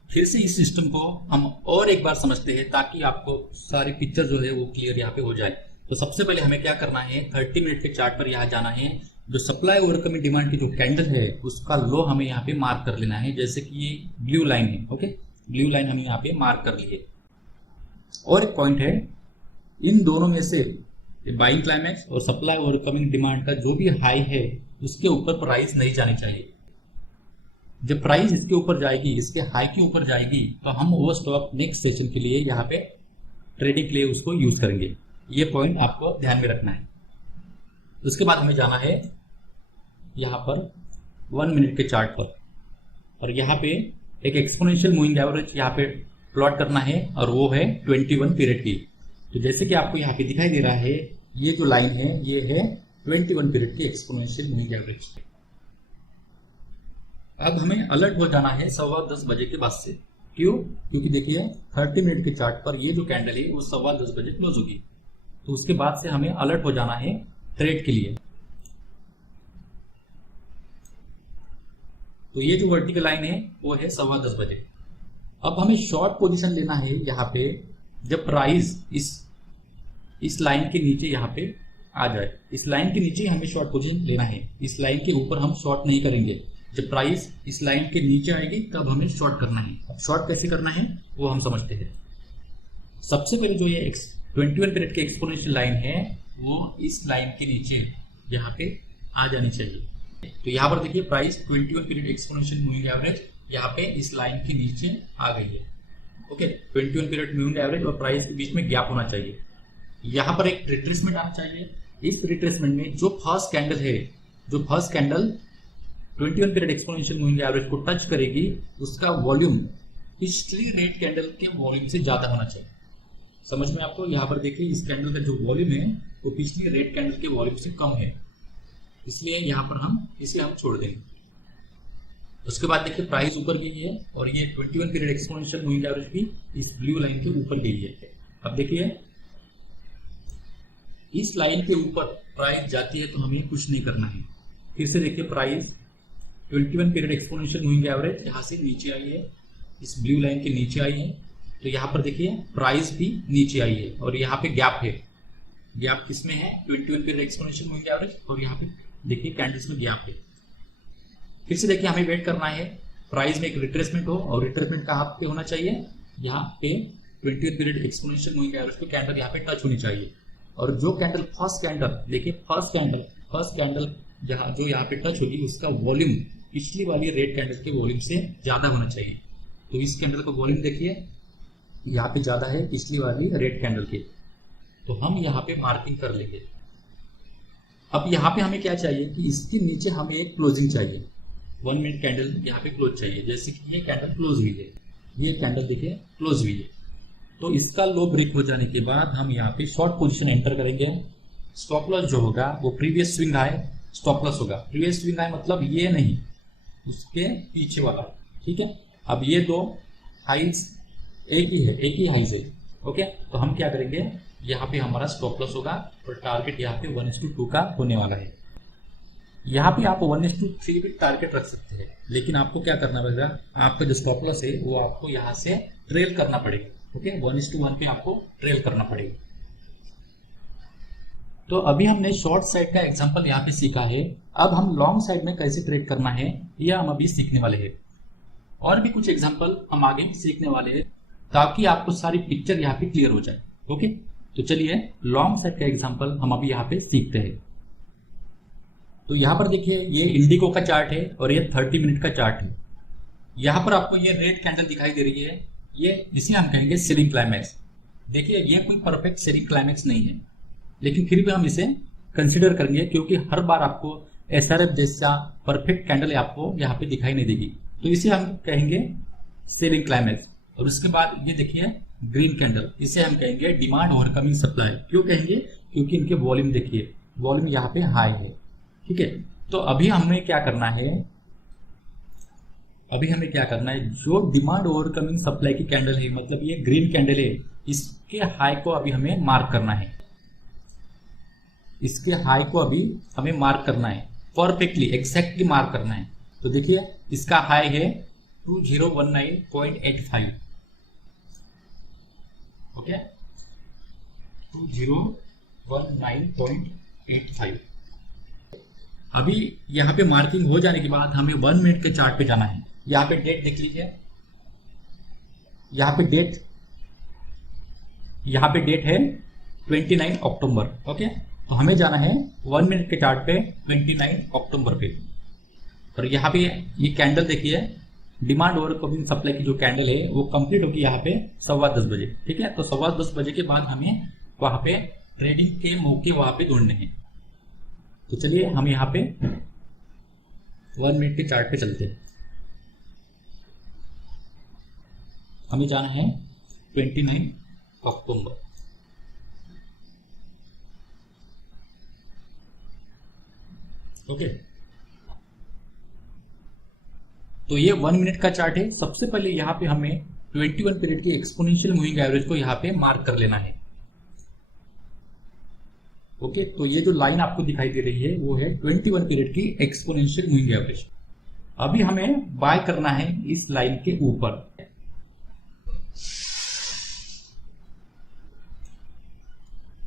फिर से इस सिस्टम को हम और एक बार समझते हैं ताकि आपको सारी पिक्चर जो है वो क्लियर यहाँ पे हो जाए। तो सबसे पहले हमें क्या करना है, 30 मिनट के चार्ट पर यहाँ जाना है। जो सप्लाई ओवरकमिंग डिमांड की जो कैंडल है उसका लो हमें यहाँ पे मार्क कर लेना है। जैसे कि ये ब्लू लाइन है, ओके, ब्लू लाइन हम यहाँ पे मार्क कर लिए। और एक पॉइंट है, इन दोनों में से बाइंग क्लाइमैक्स और सप्लाई ओवरकमिंग डिमांड का जो भी हाई है उसके ऊपर प्राइस नहीं जानी चाहिए। जब प्राइस इसके ऊपर जाएगी, इसके हाई के ऊपर जाएगी, तो हम वो स्टॉक नेक्स्ट सेशन के लिए यहाँ पे ट्रेडिंग के लिए उसको यूज करेंगे। ये पॉइंट आपको ध्यान में रखना है। उसके बाद हमें जाना है यहाँ पर 1 मिनट के चार्ट पर, और यहाँ पे एक एक्सपोनेंशियल मूविंग एवरेज यहाँ पे प्लॉट करना है और वो है 21 पीरियड की। तो जैसे कि आपको यहाँ पे दिखाई दे रहा है, ये जो लाइन है ये है 21 पीरियड की एक्सपोनेंशियल मूविंग एवरेज। अब हमें अलर्ट हो जाना है 10:15 बजे के बाद से। क्यों? क्योंकि देखिए 30 मिनट के चार्ट पर ये जो कैंडल है वो 10:15 बजे क्लोज होगी। तो उसके बाद से हमें अलर्ट हो जाना है ट्रेड के लिए। तो ये जो वर्टिकल लाइन है वो है 10:15 बजे। अब हमें शॉर्ट पोजीशन लेना है यहाँ पे जब प्राइस इस इस लाइन के नीचे यहाँ पे आ जाए। इस लाइन के नीचे हमें शॉर्ट पोजीशन लेना है, इस लाइन के ऊपर हम शॉर्ट नहीं करेंगे। जब प्राइस इस लाइन के नीचे आएगी तब हमें शॉर्ट करना है। अब शॉर्ट कैसे करना है वो हम समझते हैं। सबसे पहले जो ये 21 पीरियड की एक्सपोनेंशियल लाइन है वो इस लाइन के नीचे यहाँ पे आ जानी चाहिए। तो यहाँ पर देखिए price 21 period exponential moving average यहाँ पे इस लाइन के नीचे आ गई है। ओके, 21 पीरियड मूविंग एवरेज और प्राइस के बीच में गैप होना चाहिए। यहाँ पर एक रिट्रेसमेंट आना चाहिए। इस रिट्रेसमेंट में जो फर्स्ट कैंडल है, जो first candle 21 period exponential moving average को टच करेगी उसका वॉल्यूम पिछली रेड कैंडल के वॉल्यूम से ज्यादा होना चाहिए। समझ में आपको? यहाँ पर देखिए इस कैंडल का जो वॉल्यूम है वो पिछली रेड कैंडल के वॉल्यूम से कम है, इसलिए यहाँ पर हम इसे छोड़ देंगे। उसके बाद देखिए प्राइस ऊपर गई है और ये 21 पीरियड एक्सपोनेंशियल मूविंग एवरेज भी इस ब्लू लाइन के ऊपर गई है। अब देखिए इस लाइन के ऊपर प्राइस जाती है तो हमें कुछ नहीं करना है। फिर से देखिए price 21 period exponential moving average यहाँ से नीचे आई है, इस ब्लू लाइन के नीचे आई है। तो यहाँ पर देखिए प्राइस भी नीचे आई है और यहाँ पे गैप है। गैप किसमें है? 21 पीरियड एक्सपोनेंशियल मूविंग एवरेज और यहाँ पे देखिए कैंडल्स में गैप है। फिर से देखिए हमें वेट करना है प्राइस में एक रिट्रेसमेंट हो और रिट्रेसमेंट कहाँ पे होना चाहिए? यहाँ पे 21 पीरियड एक्सपोनेंशियल मूविंग एवरेज पे कैंडल यहाँ पे टच होनी चाहिए। और जो कैंडल फर्स्ट कैंडल देखिए फर्स्ट कैंडल जहाँ जो यहाँ पे टच होगी उसका वॉल्यूम पिछली वाली रेड कैंडल के वॉल्यूम से ज्यादा होना चाहिए। तो इस कैंडल का वॉल्यूम देखिए यहाँ पे ज्यादा है पिछली वाली रेड कैंडल के, तो हम यहाँ पे मार्किंग कर लेंगे। अब यहाँ पे हमें क्या चाहिए कि इसके नीचे हमें एक क्लोजिंग चाहिए, 1 मिनट कैंडल यहाँ पे क्लोज चाहिए। जैसे कि ये कैंडल क्लोज हुई है, ये कैंडल देखिए क्लोज हुई है, तो इसका लो ब्रेक हो जाने के बाद हम यहाँ पे शॉर्ट पोजीशन एंटर करेंगे। स्टॉप लॉस जो होगा वो previous swing high stop loss होगा। प्रीवियस स्विंग हाई मतलब ये नहीं, उसके पीछे वाला, ठीक है। अब ये दो हाइज एक ही है, एक ही हाइज है। ओके, तो हम क्या करेंगे, यहाँ पे हमारा स्टॉप लॉस होगा और टारगेट यहाँ पे 1:2 का होने वाला है। यहाँ पे आप 1:3 भी टारगेट रख सकते हैं, लेकिन आपको क्या करना पड़ेगा, आपका जो स्टॉप लॉस है वो आपको यहाँ से ट्रेल करना पड़ेगा। ओके, 1:1 पे आपको ट्रेल करना पड़ेगा। तो अभी हमने शॉर्ट साइड का एग्जांपल यहाँ पे सीखा है। अब हम लॉन्ग साइड में कैसे ट्रेड करना है यह हम अभी सीखने वाले हैं। और भी कुछ एग्जांपल हम आगे सीखने वाले हैं ताकि आपको सारी पिक्चर यहाँ पे क्लियर हो जाए। ओके, तो चलिए लॉन्ग साइड का एग्जांपल हम अभी यहाँ पे सीखते हैं। तो यहाँ पर देखिए ये इंडिगो का चार्ट है और ये 30 मिनट का चार्ट है। यहाँ पर आपको ये रेड कैंडल दिखाई दे रही है, ये जिसे हम कहेंगे सेलिंग क्लाइमैक्स। देखिए ये कोई परफेक्ट सेलिंग क्लाइमैक्स नहीं है, लेकिन फिर भी हम इसे कंसिडर करेंगे क्योंकि हर बार आपको एसआरएफ जैसा परफेक्ट कैंडल आपको यहाँ पे दिखाई नहीं देगी, तो इसे हम कहेंगे सेलिंग क्लाइमैक्स। और उसके बाद ये देखिए ग्रीन कैंडल, इसे हम कहेंगे डिमांड ओवरकमिंग सप्लाई। क्यों कहेंगे? क्योंकि इनके वॉल्यूम देखिए, वॉल्यूम यहाँ पे हाई है। ठीक है, तो अभी हमें क्या करना है, जो डिमांड ओवरकमिंग सप्लाई की कैंडल है, मतलब ये ग्रीन कैंडल है, इसके हाई को अभी हमें मार्क करना है। इसके हाई को अभी हमें मार्क करना है, परफेक्टली एग्जैक्टली मार्क करना है। तो देखिए इसका हाई है 2019.85। ओके, 2019.85। अभी यहाँ पे मार्किंग हो जाने के बाद हमें 1 मिनट के चार्ट पे जाना है। यहाँ पे डेट देख लीजिए, यहाँ पे डेट है 29 अक्टूबर। ओके, तो हमें जाना है 1 मिनट के चार्ट पे 29 अक्टूबर पे। और यहाँ पे ये कैंडल देखिए, डिमांड ओवरकमिंग सप्लाई की जो कैंडल है वो कंप्लीट होगी यहाँ पे 10:15 बजे। ठीक है, तो 10:15 बजे के बाद हमें वहां पे ट्रेडिंग के मौके वहां पे ढूंढने हैं। तो चलिए हम यहाँ पे 1 मिनट के चार्ट पे चलते हैं। हमें जाना है 29 अक्टूबर। ओके, तो ये 1 मिनट का चार्ट है। सबसे पहले यहाँ पे हमें 21 पीरियड की एक्सपोनेंशियल मूविंग एवरेज को यहाँ पे मार्क कर लेना है। ओके, तो ये जो लाइन आपको दिखाई दे रही है वो है 21 पीरियड की एक्सपोनेंशियल मूविंग एवरेज। अभी हमें बाय करना है इस लाइन के ऊपर।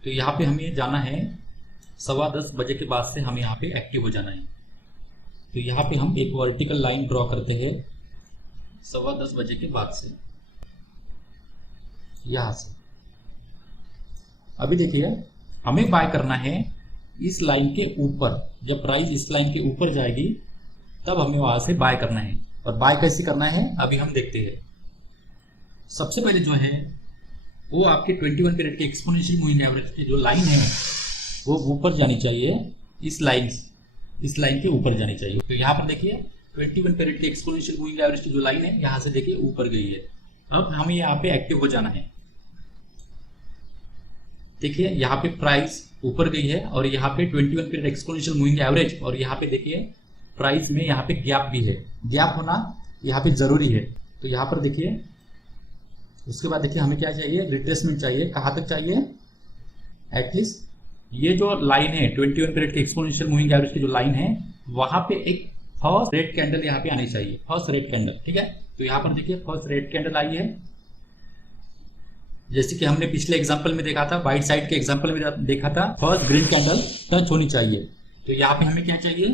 तो यहाँ पे हमें जाना है 10:15 बजे के बाद से हमें यहाँ पे एक्टिव हो जाना है। तो यहाँ पे हम एक वर्टिकल लाइन ड्रॉ करते हैं 10:15 बजे के बाद से, यहाँ से। अभी देखिए हमें बाय करना है इस लाइन के ऊपर। जब प्राइस इस लाइन के ऊपर जाएगी तब हमें वहां से बाय करना है। और बाय कैसे करना है अभी हम देखते हैं। सबसे पहले जो है वो आपके 21 पीरियड के एक्सपोनेंशियल मूविंग एवरेज की जो लाइन है वो ऊपर जानी चाहिए, इस लाइन के ऊपर जानी चाहिए। तो यहाँ पर देखिए 21 पीरियड के एक्सपोनेंशियल मूविंग एवरेज की जो लाइन है यहाँ से देखिए ऊपर गई है। अब हमें यहाँ पे एक्टिव हो जाना है। देखिए यहाँ पे प्राइस ऊपर गई है और यहाँ पे 21 पीरियड एक्सपोनेंशियल मूविंग एवरेज, और यहाँ पे देखिए प्राइस में यहाँ पे गैप भी है। गैप होना यहाँ पे जरूरी है। तो यहाँ पर देखिए उसके बाद देखिए हमें क्या चाहिए, रिट्रेसमेंट चाहिए। कहाँ तक चाहिए, एटलीस्ट ये जो लाइन है 21 पीरियड के एक्सपोनेंशियल मूविंग एवरेज की जो लाइन है वहां पे एक फर्स्ट रेड कैंडल यहाँ पे आनी चाहिए, फर्स्ट रेड कैंडल। ठीक है, तो यहाँ पर देखिए फर्स्ट रेड कैंडल आई है, जैसे कि हमने पिछले एग्जांपल में देखा था, वाइट साइड के एग्जांपल में देखा था, फर्स्ट ग्रीन कैंडल टच होनी चाहिए। तो यहाँ पे हमें क्या चाहिए,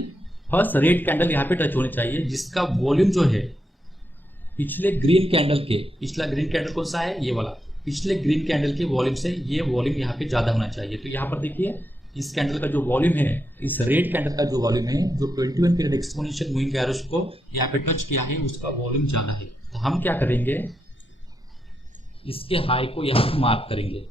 फर्स्ट रेड कैंडल यहाँ पे टच होनी चाहिए, जिसका वॉल्यूम जो है पिछला ग्रीन कैंडल कौन सा है, ये वाला, पिछले ग्रीन कैंडल के वॉल्यूम से ये वॉल्यूम यहाँ पे ज्यादा होना चाहिए। तो यहाँ पर देखिए इस कैंडल का जो वॉल्यूम है, इस रेड कैंडल का जो वॉल्यूम है, जो 21 पीरियड एक्सपोनेंशियल मूविंग एवरेज को यहाँ पे टच किया है, उसका वॉल्यूम ज्यादा है। तो हम क्या करेंगे, इसके हाई को यहाँ पे मार्क करेंगे।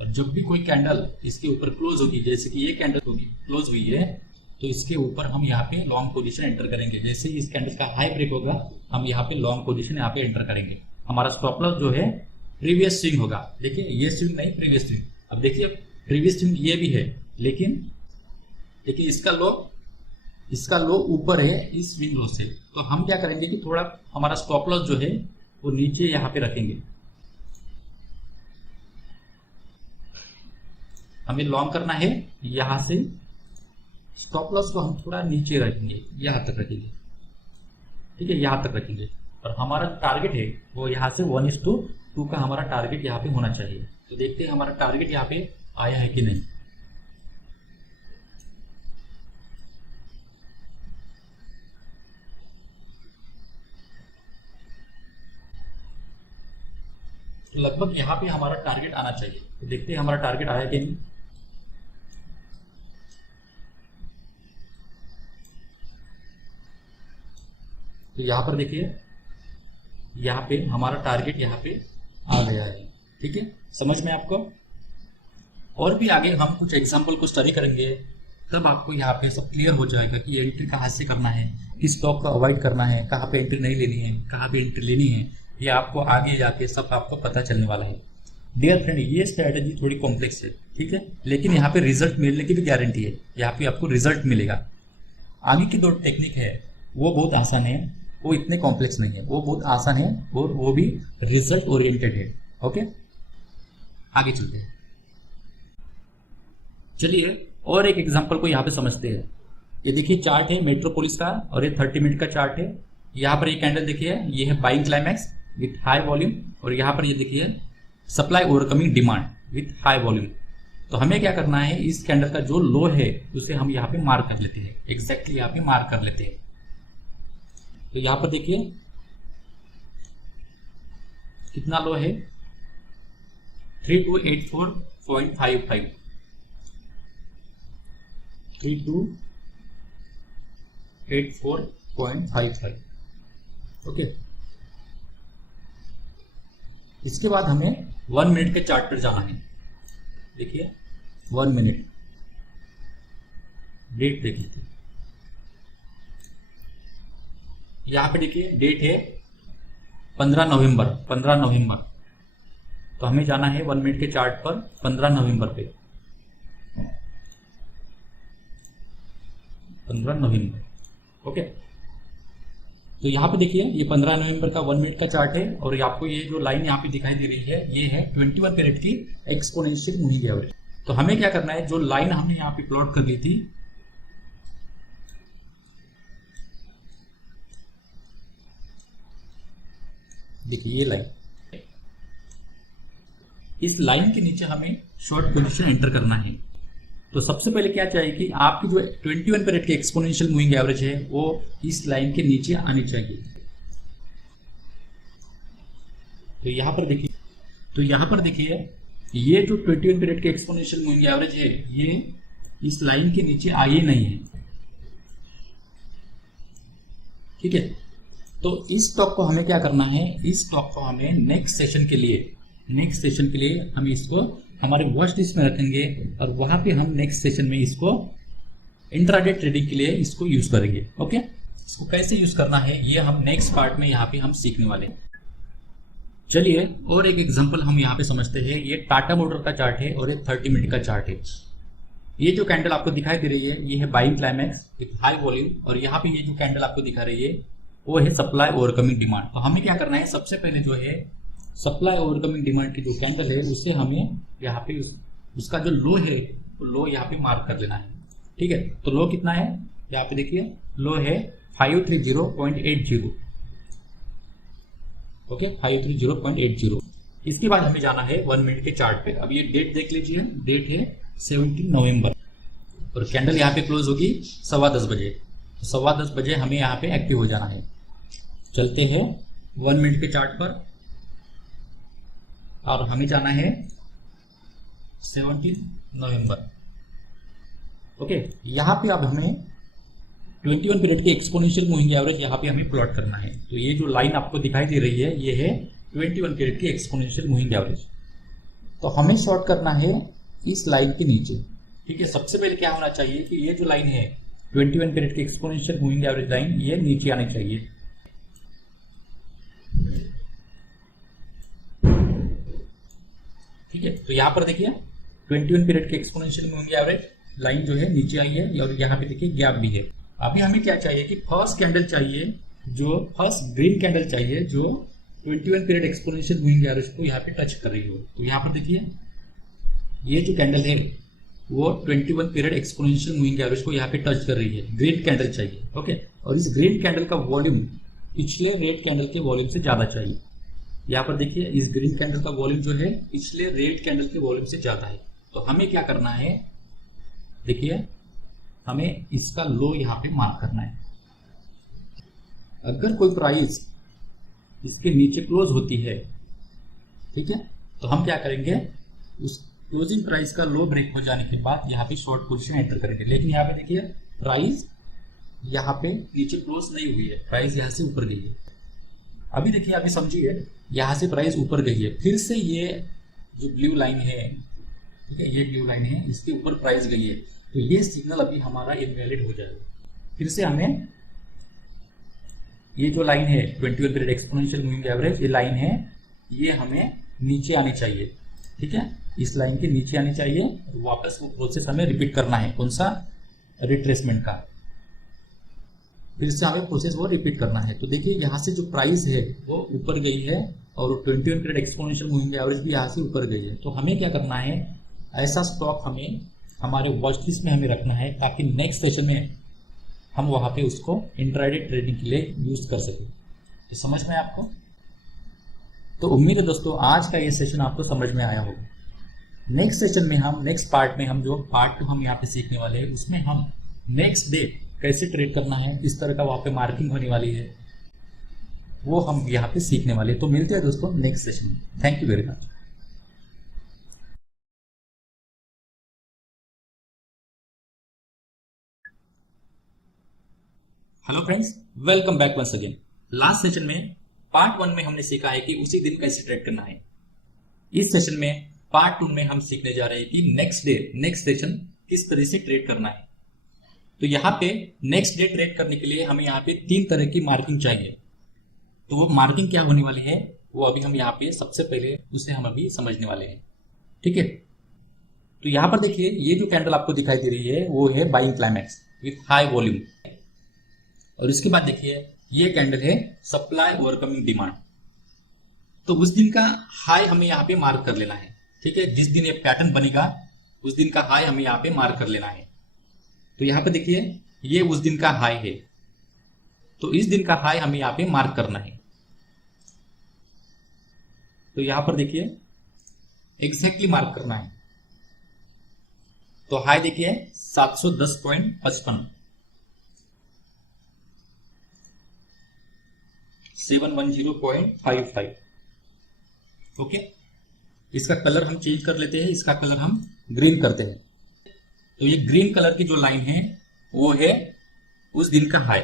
और जब भी कोई कैंडल इसके ऊपर क्लोज होगी, जैसे कि ये कैंडल क्लोज हुई है, तो इसके ऊपर हम यहाँ पे लॉन्ग पोजीशन एंटर करेंगे। जैसे ही इस कैंडल का हाई ब्रेक होगा हम यहाँ पे लॉन्ग पोजीशन यहाँ पे एंटर करेंगे। हमारा स्टॉप लॉस जो है प्रीवियस स्विंग होगा। देखिए ये स्विंग नहीं, प्रीवियस स्विंग। अब देखिए प्रीवियस स्विंग ये भी है, लेकिन देखिए इसका लो ऊपर है इस स्विंग लो से। तो हम क्या करेंगे कि थोड़ा हमारा स्टॉप लॉस जो है वो नीचे यहाँ पे रखेंगे। हमें लॉन्ग करना है, यहां से स्टॉप लॉस को हम थोड़ा नीचे रखेंगे, यहां तक रखेंगे। ठीक है, यहां तक रखेंगे। और हमारा टारगेट है वो यहाँ से 1:2 का हमारा टारगेट यहाँ पे होना चाहिए। तो देखते हैं हमारा टारगेट यहाँ पे आया है कि नहीं। तो लगभग यहाँ पे हमारा टारगेट आना चाहिए। तो देखते हैं हमारा टारगेट आया कि नहीं। तो यहाँ पर देखिए यहाँ पे हमारा टारगेट यहाँ पे आ गया है। ठीक है, समझ में आपको। और भी आगे हम कुछ एग्जाम्पल को स्टडी करेंगे, तब आपको यहाँ पे सब क्लियर हो जाएगा कि एंट्री कहाँ से करना है, किस स्टॉक को अवॉइड करना है, कहाँ पे एंट्री नहीं लेनी है, कहाँ पे एंट्री लेनी है। ये आपको आगे जाके सब आपको पता चलने वाला है। डियर फ्रेंड, ये स्ट्रैटेजी थोड़ी कॉम्प्लेक्स है, ठीक है, लेकिन यहाँ पे रिजल्ट मिलने की भी गारंटी है। यहाँ पे आपको रिजल्ट मिलेगा। आगे की दो टेक्निक है वो बहुत आसान है, वो इतने कॉम्प्लेक्स नहीं है, वो बहुत आसान है और वो भी रिजल्ट ओरिएंटेड है। ओके, आगे चलते हैं। चलिए और एक एग्जांपल को यहाँ पे समझते हैं। ये देखिए चार्ट है मेट्रोपोलिस का और ये 30 मिनट का चार्ट है। यहाँ पर ये कैंडल देखिए, ये है buying climax with high volume, और यहाँ पर ये देखिए supply overcoming demand with high volume. तो हमें क्या करना है, इस कैंडल का जो लो है उसे हम यहाँ पे मार्क कर लेते हैं, एग्जैक्टली यहाँ पे मार्क कर लेते हैं। तो यहाँ पर देखिए कितना लो है, 3284.55, 3284.55। ओके, इसके बाद हमें 1 मिनट के चार्ट पर जाना है। देखिए 1 मिनट, डेट देख लेते हैं। यहाँ पे देखिए डेट है 15 नवंबर। तो हमें जाना है 1 मिनट के चार्ट पर 15 नवंबर पे, 15 नवंबर। ओके, तो यहाँ पे देखिए ये 15 नवंबर का 1 मिनट का चार्ट है, और आपको ये जो लाइन यहाँ पे दिखाई दे रही है ये है 21 पीरियड की एक्सपोनेंशियल मूविंग एवरेज। तो हमें क्या करना है, जो लाइन हमने यहाँ पे प्लॉट कर ली थी, देखिए ये लाइन, इस लाइन के नीचे हमें शॉर्ट पोजीशन एंटर करना है। तो सबसे पहले क्या चाहिए कि आपकी जो 21 पीरियड की एक्सपोनेंशियल मूविंग एवरेज है वो इस लाइन के नीचे आनी चाहिए। तो यहाँ पर देखिए ये जो 21 पीरियड की एक्सपोनेंशियल मूविंग एवरेज है ये इस लाइन के नीचे आई नहीं है, ठीक है। तो इस स्टॉक को हमें क्या करना है, इस स्टॉक को हमें नेक्स्ट सेशन के लिए हम इसको हमारे वॉच लिस्ट में रखेंगे और वहां पे हम नेक्स्ट सेशन में इसको इंट्राडे ट्रेडिंग के लिए इसको यूज करेंगे। ओके, इसको कैसे यूज करना है ये हम नेक्स्ट पार्ट में यहाँ पे हम सीखने वाले हैं। चलिए और एक एग्जांपल हम यहाँ पे समझते हैं। ये टाटा मोटर का चार्ट है और ये 30 मिनट का चार्ट है। ये जो कैंडल आपको दिखाई दे रही है ये है buying climax with high volume, और यहाँ पे ये जो कैंडल आपको दिखा रही है वो है सप्लाई ओवरकमिंग डिमांड। तो हमें क्या करना है, सबसे पहले जो है सप्लाई ओवरकमिंग डिमांड की जो कैंडल है उसे हमें यहाँ पे उसका जो लो है वो लो यहाँ पे मार्क कर लेना है, ठीक है। तो लो कितना है, यहाँ पे देखिए लो है 530.80, ओके 530.80। इसके बाद हमें जाना है 1 मिनट के चार्ट पे। अब ये डेट देख लीजिए, डेट है 17 नवंबर और कैंडल यहाँ पे क्लोज होगी 10:15 बजे। तो 10:15 बजे हमें यहाँ पे एक्टिव हो जाना है। चलते हैं 1 मिनट के चार्ट पर और हमें जाना है 17 नवंबर, ओके। यहाँ पे अब हमें 21 पीरियड की एक्सपोनेंशियल मूविंग एवरेज यहाँ पे हमें प्लॉट करना है। तो ये जो लाइन आपको दिखाई दे रही है ये है 21 पीरियड की एक्सपोनेंशियल मूविंग एवरेज। तो हमें शॉर्ट करना है इस लाइन के नीचे, ठीक है। सबसे पहले क्या होना चाहिए कि ये जो लाइन है 21 पीरियड की एक्सपोनेंशियल मूविंग एवरेज लाइन ये नीचे आनी चाहिए, ठीक है। तो यहाँ पर देखिए 21 पीरियड की एक्सपोनेंशियल मूविंग एवरेज लाइन जो है नीचे आई है और यहाँ पे देखिए गैप भी है। अभी हमें क्या चाहिए कि फर्स्ट कैंडल चाहिए, जो फर्स्ट ग्रीन कैंडल चाहिए जो 21 पीरियड एक्सपोनेंशियल मूविंग एवरेज को यहाँ पे टच कर रही हो। तो यहाँ पर देखिए ये जो कैंडल है वो 21 पीरियड एक्सपोनेंशियल मूविंग एवरेज को यहाँ पे टच कर रही है, ग्रीन कैंडल चाहिए, ओके। और इस ग्रीन कैंडल का वॉल्यूम पिछले रेड कैंडल के वॉल्यूम से ज्यादा चाहिए। यहाँ पर देखिए इस ग्रीन कैंडल का वॉल्यूम जो है पिछले रेड कैंडल के वॉल्यूम से ज्यादा है। तो हमें क्या करना है, देखिए हमें इसका लो यहाँ पे मार्क करना है। अगर कोई प्राइस इसके नीचे क्लोज होती है, ठीक है, तो हम क्या करेंगे, उस क्लोजिंग प्राइस का लो ब्रेक हो जाने के बाद यहाँ पे शॉर्ट पोजीशन एंटर करेंगे। लेकिन यहाँ पे देखिए प्राइस यहाँ पे नीचे क्लोज नहीं हुई है, प्राइस यहाँ से ऊपर गई है। अभी देखिए, अभी समझिए, यहाँ से प्राइस ऊपर गई है, फिर से ये जो ब्लू लाइन है, ठीक है, ये ब्लू लाइन है, इसके ऊपर प्राइस गई है, तो ये सिग्नल अभी हमारा इनवैलिड हो जाएगा। फिर से हमें ये जो लाइन है 21 पीरियड एक्सपोनेंशियल मूविंग एवरेज, ये लाइन है, ये हमें नीचे आनी चाहिए, ठीक है, इस लाइन के नीचे आनी चाहिए। वापस वो प्रोसेस हमें रिपीट करना है, कौन सा, रिट्रेसमेंट का। फिर से हमें प्रोसेस वो रिपीट करना है। तो देखिए यहाँ से जो प्राइस है वो ऊपर गई है और 21 पीरियड एक्सपोनेंशियल मूविंग एवरेज भी यहाँ से ऊपर गई है। तो हमें क्या करना है, ऐसा स्टॉक हमें हमारे वॉच लिस्ट में हमें रखना है ताकि नेक्स्ट सेशन में हम वहाँ पे उसको इंट्राडे ट्रेडिंग के लिए यूज कर सकें। तो समझ में आपको? तो उम्मीद है दोस्तों आज का ये सेशन आपको समझ में आया होगा। नेक्स्ट सेशन में हम, नेक्स्ट पार्ट में हम जो पार्ट 2 हम यहाँ पे सीखने वाले हैं, उसमें हम नेक्स्ट डे कैसे ट्रेड करना है, किस तरह का वहाँ पे मार्किंग होने वाली है, वो हम यहाँ पे सीखने वाले हैं। तो मिलते हैं दोस्तों नेक्स्ट सेशन में। Thank you very much. Hello friends, welcome back once again. Last session में पार्ट 1 में हमने सीखा है कि उसी दिन कैसे ट्रेड करना है। इस सेशन में पार्ट 2 में हम सीखने जा रहे हैं कि नेक्स्ट डे, नेक्स्ट सेशन किस तरह से ट्रेड करना है। तो यहाँ पे नेक्स्ट डे ट्रेड करने के लिए हमें यहाँ पे 3 तरह की मार्किंग चाहिए। तो वो मार्किंग क्या होने वाली है वो अभी हम यहाँ पे सबसे पहले उसे हम अभी समझने वाले हैं, ठीक है। तो यहाँ पर देखिए ये जो कैंडल आपको दिखाई दे रही है वो है buying climax with high volume, और इसके बाद देखिए ये कैंडल है सप्लाई ओवरकमिंग डिमांड। तो उस दिन का हाई हमें यहाँ पे मार्क कर लेना है, ठीक है। जिस दिन ये पैटर्न बनेगा उस दिन का हाई हमें यहाँ पे मार्क कर लेना है। तो यहाँ पे देखिए ये उस दिन का हाई है, तो इस दिन का हाई हमें यहाँ पे मार्क करना है। तो यहाँ पर देखिए एग्जैक्टली मार्क करना है। तो हाई देखिए 710.55, 710.55। ओके, इसका कलर हम चेंज कर लेते हैं, इसका कलर हम ग्रीन करते हैं। तो ये ग्रीन कलर की जो लाइन है वो है उस दिन का हाई।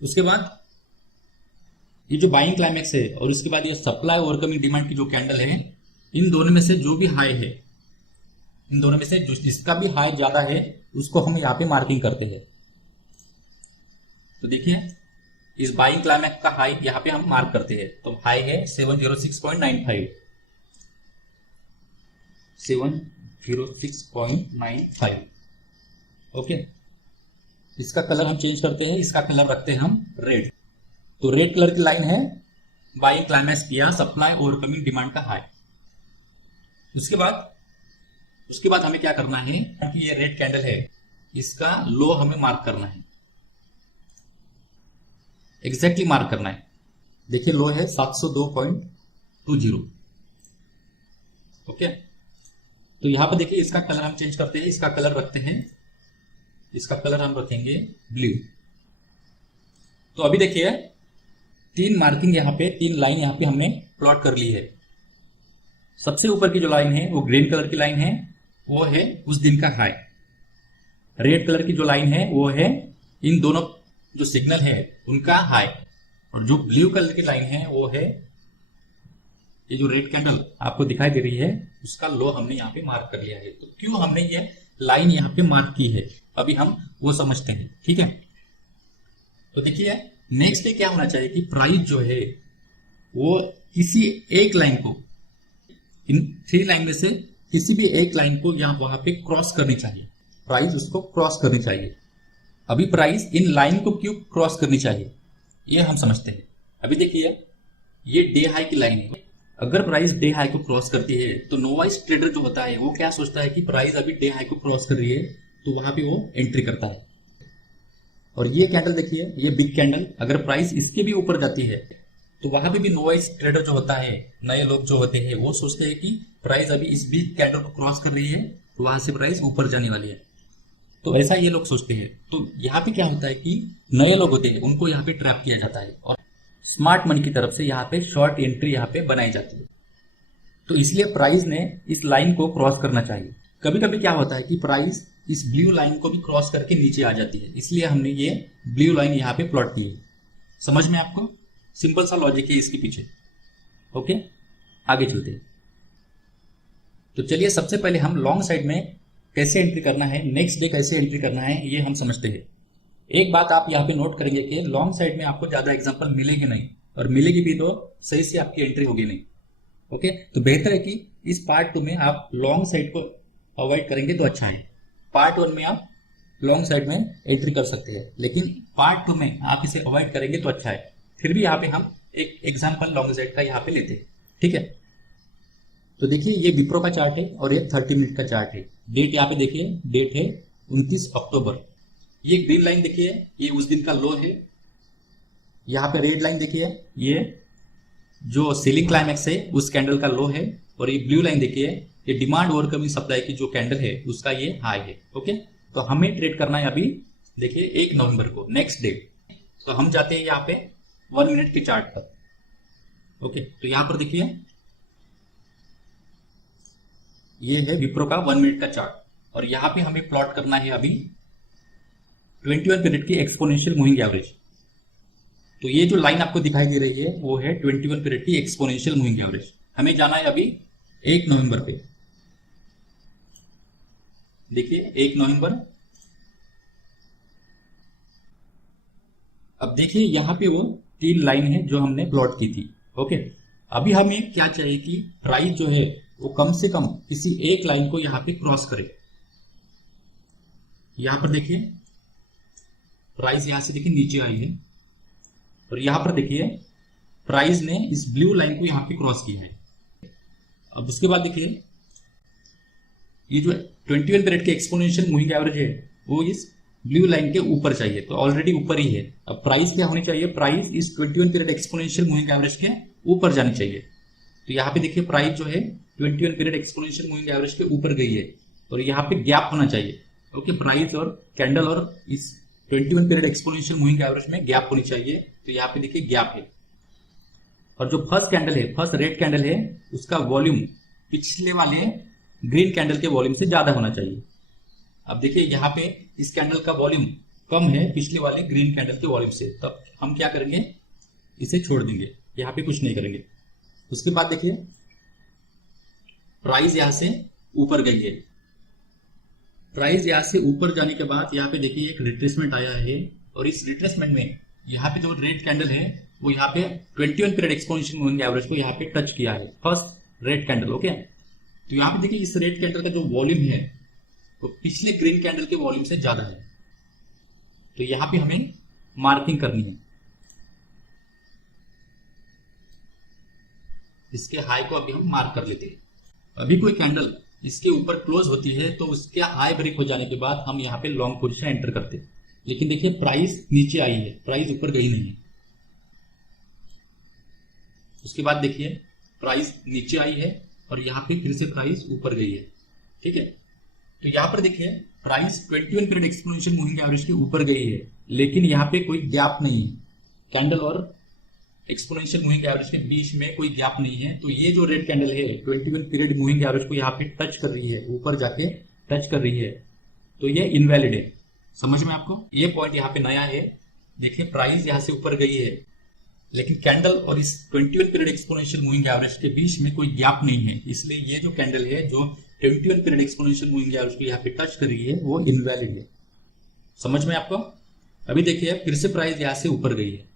उसके बाद ये जो बाइंग क्लाइमेक्स है और उसके बाद ये सप्लाई ओवरकमिंग डिमांड की जो कैंडल है, इन दोनों में से जो भी हाई है, इन दोनों में से जो जिसका भी हाई ज्यादा है उसको हम यहाँ पे मार्किंग करते हैं। तो देखिए इस बाइंग क्लाइमेक्स का हाई यहाँ पे हम मार्क करते हैं। तो हाई है 706.95, 706.95। ओके, इसका कलर हम चेंज करते हैं, इसका कलर रखते हैं हम रेड। तो रेड कलर की लाइन है बाइंग क्लाइमेक्स किया सप्लाई ओवरकमिंग डिमांड का हाई। उसके बाद हमें क्या करना है कि ये रेड कैंडल है, इसका लो हमें मार्क करना है, एग्जैक्टली मार्क करना है। देखिए लो है 702.20। ओके, तो यहां पर देखिए इसका कलर हम चेंज करते हैं, इसका कलर रखते हैं, इसका कलर हम रखेंगे ब्लू। तो अभी देखिए 3 मार्किंग यहाँ पे, 3 लाइन यहाँ पे हमने प्लॉट कर ली है। सबसे ऊपर की जो लाइन है वो ग्रीन कलर की लाइन है, वो है उस दिन का हाई। रेड कलर की जो लाइन है वो है इन दोनों जो सिग्नल है उनका हाई, और जो ब्लू कलर की लाइन है वो है ये जो रेड कैंडल आपको दिखाई दे रही है उसका लो हमने यहाँ पे मार्क कर लिया है। तो क्यों हमने ये लाइन यहाँ पे मार्क की है अभी हम वो समझते हैं। ठीक है, तो देखिए नेक्स्ट डे क्या होना चाहिए कि प्राइस जो है वो किसी एक लाइन को, इन 3 लाइन में से किसी भी एक लाइन को यहाँ वहां पे क्रॉस करनी चाहिए, प्राइस उसको क्रॉस करनी चाहिए। अभी प्राइस इन लाइन को क्यों क्रॉस करनी चाहिए ये हम समझते हैं। अभी देखिए ये डे हाई की लाइन है, अगर प्राइस डे हाई को क्रॉस करती है तो नोवाइस ट्रेडर जो होता है वो क्या सोचता है कि प्राइस अभी डे हाई को क्रॉस कर रही है, तो वहां पे वो एंट्री करता है। और ये कैंडल देखिए, ये बिग कैंडल, अगर प्राइस इसके भी ऊपर जाती है तो वहां पे भी नोवाइस ट्रेडर जो होता है, नए लोग जो होते हैं, वो सोचते हैं कि प्राइस अभी इस बिग कैंडल को क्रॉस कर रही है तो वहां से प्राइस ऊपर जाने वाली है। तो ऐसा ये लोग सोचते हैं। तो यहाँ पे क्या होता है कि नए लोग होते हैं उनको यहाँ पे ट्रैप किया जाता है और स्मार्ट मनी की तरफ से यहाँ पे शॉर्ट एंट्री यहाँ पे बनाई जाती है। तो इसलिए प्राइस ने इस लाइन को क्रॉस करना चाहिए। कभी कभी क्या होता है कि प्राइस इस ब्लू लाइन को भी क्रॉस करके नीचे आ जाती है, इसलिए हमने ये ब्लू लाइन यहाँ पे प्लॉट की है। समझ में आपको? सिंपल सा लॉजिक है इसके पीछे। ओके, आगे चलते हैं। तो चलिए सबसे पहले हम लॉन्ग साइड में कैसे एंट्री करना है, नेक्स्ट डे कैसे एंट्री करना है, ये हम समझते हैं। एक बात आप यहाँ पे नोट करेंगे कि लॉन्ग साइड में आपको ज्यादा एग्जांपल मिलेंगे नहीं, और मिलेगी भी तो सही से आपकी एंट्री होगी नहीं। ओके, तो बेहतर है कि इस पार्ट 2 में आप लॉन्ग साइड को अवॉइड करेंगे तो अच्छा है। पार्ट 1 में आप लॉन्ग साइड में एंट्री कर सकते हैं, लेकिन पार्ट 2 में आप इसे अवॉइड करेंगे तो अच्छा है। फिर भी यहाँ पे हम एक एग्जाम्पल लॉन्ग साइड का यहाँ पे लेते हैं। ठीक है, तो देखिए ये विप्रो का चार्ट है और ये 30 मिनट का चार्ट है। डेट यहाँ पे देखिए, डेट है 29 अक्टूबर। ये ग्रीन लाइन देखिए, ये उस दिन का लो है। यहाँ पे रेड लाइन देखिए, ये जो सेलिंग क्लाइमेक्स है उस कैंडल का लो है, और ये ब्लू लाइन देखिए, ये डिमांड ओवरकमिंग सप्लाई की जो कैंडल है उसका ये हाई है। ओके, तो हमें ट्रेड करना है अभी देखिए 1 नवंबर को, नेक्स्ट डे। तो हम जाते हैं यहाँ पे 1 मिनट के चार्ट पर। ओके, तो यहाँ पर देखिए ये है विप्रो का 1 मिनट का चार्ट, और यहाँ पे हमें प्लॉट करना है अभी 21 पीरियड की एक्सपोनेंशियल मूविंग एवरेज। तो ये जो लाइन आपको दिखाई दे रही है वो है 21 पीरियड की एक्सपोनेंशियल मूविंग एवरेज। हमें जाना है अभी 1 नवंबर पे। देखिए 1 नवंबर। अब देखिए यहां पे वो 3 लाइन है जो हमने प्लॉट की थी। ओके, अभी हमें क्या चाहिए कि प्राइस जो है वो कम से कम किसी एक लाइन को यहां पे क्रॉस करे। यहां पर देखिए प्राइस यहां से देखिए नीचे आई है, और यहां पर देखिए प्राइस ने इस ब्लू लाइन को यहां पे क्रॉस किया है। अब उसके बाद देखिए ये जो 21 पीरियड के एक्सपोनेंशियल मूविंग एवरेज है वो इस ब्लू लाइन के ऊपर चाहिए, तो ऑलरेडी ऊपर ही है। अब प्राइस क्या होनी चाहिए, प्राइस इस 21 पीरियड एक्सपोनेंशियल मूविंग एवरेज के ऊपर जानी चाहिए। तो यहाँ पे देखिए प्राइस जो है 21 पीरियड एक्सपोनेंशियल मूविंग एवरेज के ऊपर गई है और यहाँ पे गैप होना चाहिए। ओके, प्राइस और कैंडल और इस 21 पीरियड एक्सपोनेंशियल मूविंग एवरेज में गैप होनी चाहिए। तो यहाँ पे देखिए गैप है। और जो फर्स्ट कैंडल है, फर्स्ट रेड कैंडल है, उसका वॉल्यूम पिछले वाले ग्रीन कैंडल के वॉल्यूम से ज्यादा होना चाहिए। अब देखिए यहाँ पे इस कैंडल का वॉल्यूम कम है पिछले वाले ग्रीन कैंडल के वॉल्यूम से, तब हम क्या करेंगे, इसे छोड़ देंगे, यहाँ पे कुछ नहीं करेंगे। उसके बाद देखिए प्राइस यहां से ऊपर गई है। प्राइस यहां से ऊपर जाने के बाद यहाँ पे देखिए एक रिट्रेसमेंट आया है और इस रिट्रेसमेंट में यहाँ पे जो रेड कैंडल है वो यहाँ पे 21 पीरियड एक्सपोनेंशियल मूविंग एवरेज को यहाँ पे टच किया है, फर्स्ट रेड कैंडल। ओके, तो यहाँ पे देखिए इस रेड कैंडल का जो वॉल्यूम है वो पिछले ग्रीन कैंडल के वॉल्यूम से ज्यादा है। तो यहाँ पे हमें मार्किंग करनी है। इसके हाई को अभी हम मार्क कर लेते हैं। अभी कोई कैंडल इसके ऊपर क्लोज होती है तो उसके हाई ब्रेक हो जाने के बाद हम यहाँ पे लॉन्ग पोजीशन एंटर करते हैं। लेकिन देखिए प्राइस नीचे आई है, प्राइस ऊपर गई नहीं है। उसके बाद देखिए प्राइस नीचे आई है और यहाँ पे फिर से प्राइस ऊपर गई है। ठीक है, तो यहाँ पर देखिए price 21 period exponential moving average के ऊपर गई है, लेकिन यहाँ पे कोई गैप नहीं है। कैंडल और एक्सपोनेंशियल मूविंग एवरेज के बीच में कोई गैप नहीं है। तो ये जो रेड कैंडल है 21 पीरियड मूविंग एवरेज को यहाँ पे टच कर रही है, ऊपर जाके टच कर रही है, तो ये इनवैलिड है। समझ में आपको? ये पॉइंट यहाँ पे नया है। देखिए प्राइस यहाँ से ऊपर गई है, लेकिन कैंडल और इस 21 पीरियड एक्सपोनेंशियल मूविंग एवरेज के बीच में कोई गैप नहीं है, इसलिए ये जो कैंडल है जो 21 पीरियड एक्सपोनेंशियल मूविंग एवरेज को यहाँ पे टच कर रही है वो इनवैलिड है। समझ में आपको? अभी देखिए फिर से प्राइस यहाँ से ऊपर गई है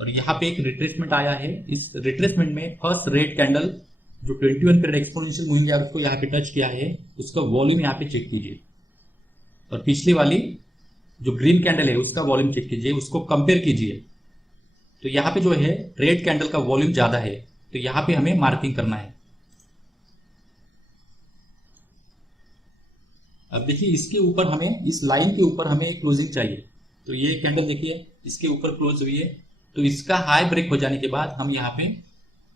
और यहाँ पे एक रिट्रेसमेंट आया है। इस रिट्रेसमेंट में फर्स्ट रेड कैंडल जो 21 पीरियड एक्सपोनेंशियल मूविंग एवरेज को यहाँ पे टच किया है उसका वॉल्यूम यहाँ पे चेक कीजिए और पिछली वाली जो ग्रीन कैंडल है उसका वॉल्यूम चेक कीजिए, उसको कंपेयर कीजिए। तो यहाँ पे जो है रेड कैंडल का वॉल्यूम ज्यादा है, तो यहाँ पे हमें मार्किंग करना है। अब देखिए इसके ऊपर हमें, इस लाइन के ऊपर हमें एक क्लोजिंग चाहिए। तो ये कैंडल देखिए इसके ऊपर क्लोज हुई है, तो इसका हाई ब्रेक हो जाने के बाद हम यहाँ पे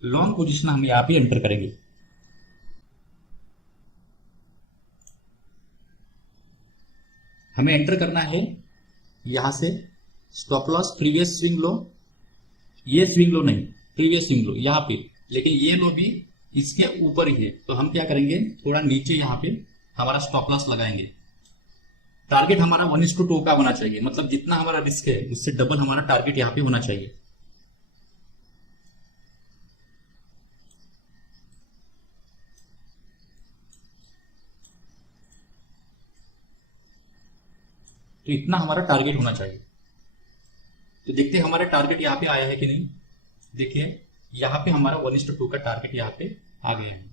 लॉन्ग पोजीशन हम यहाँ पे एंटर करेंगे। हमें एंटर करना है यहां से stop loss previous swing low, ये स्विंग लो नहीं, प्रीवियस स्विंग लो यहाँ पे, लेकिन ये लो भी इसके ऊपर ही है। तो हम क्या करेंगे, थोड़ा नीचे यहाँ पे हमारा स्टॉप लॉस लगाएंगे। टारगेट हमारा 1:2 का होना चाहिए, मतलब जितना हमारा रिस्क है उससे डबल हमारा टारगेट यहाँ पे होना चाहिए। तो इतना हमारा टारगेट होना चाहिए। तो देखते हैं हमारा टारगेट यहाँ पे आया है कि नहीं। देखिए यहाँ पे हमारा 1:2 का टारगेट यहाँ पे आ गया है।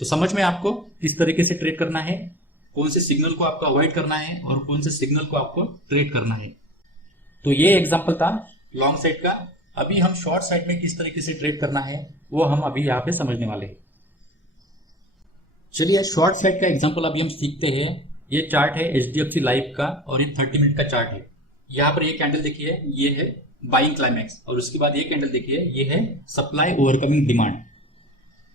तो समझ में आपको किस तरीके से ट्रेड करना है, कौन से सिग्नल को आपको अवॉइड करना है और कौन से सिग्नल को आपको ट्रेड करना है। तो ये एग्जांपल था लॉन्ग साइड का। अभी हम शॉर्ट साइड में किस तरीके से ट्रेड करना है वो हम अभी यहाँ पे समझने वाले हैं। चलिए शॉर्ट साइड का एग्जांपल अभी हम सीखते हैं। ये चार्ट है HDFC लाइफ का और ये 30 मिनट का चार्ट है। यहाँ पर ये कैंडल देखिए, ये है बाइंग क्लाइमैक्स और उसके बाद ये कैंडल देखिए, ये है सप्लाई ओवरकमिंग डिमांड।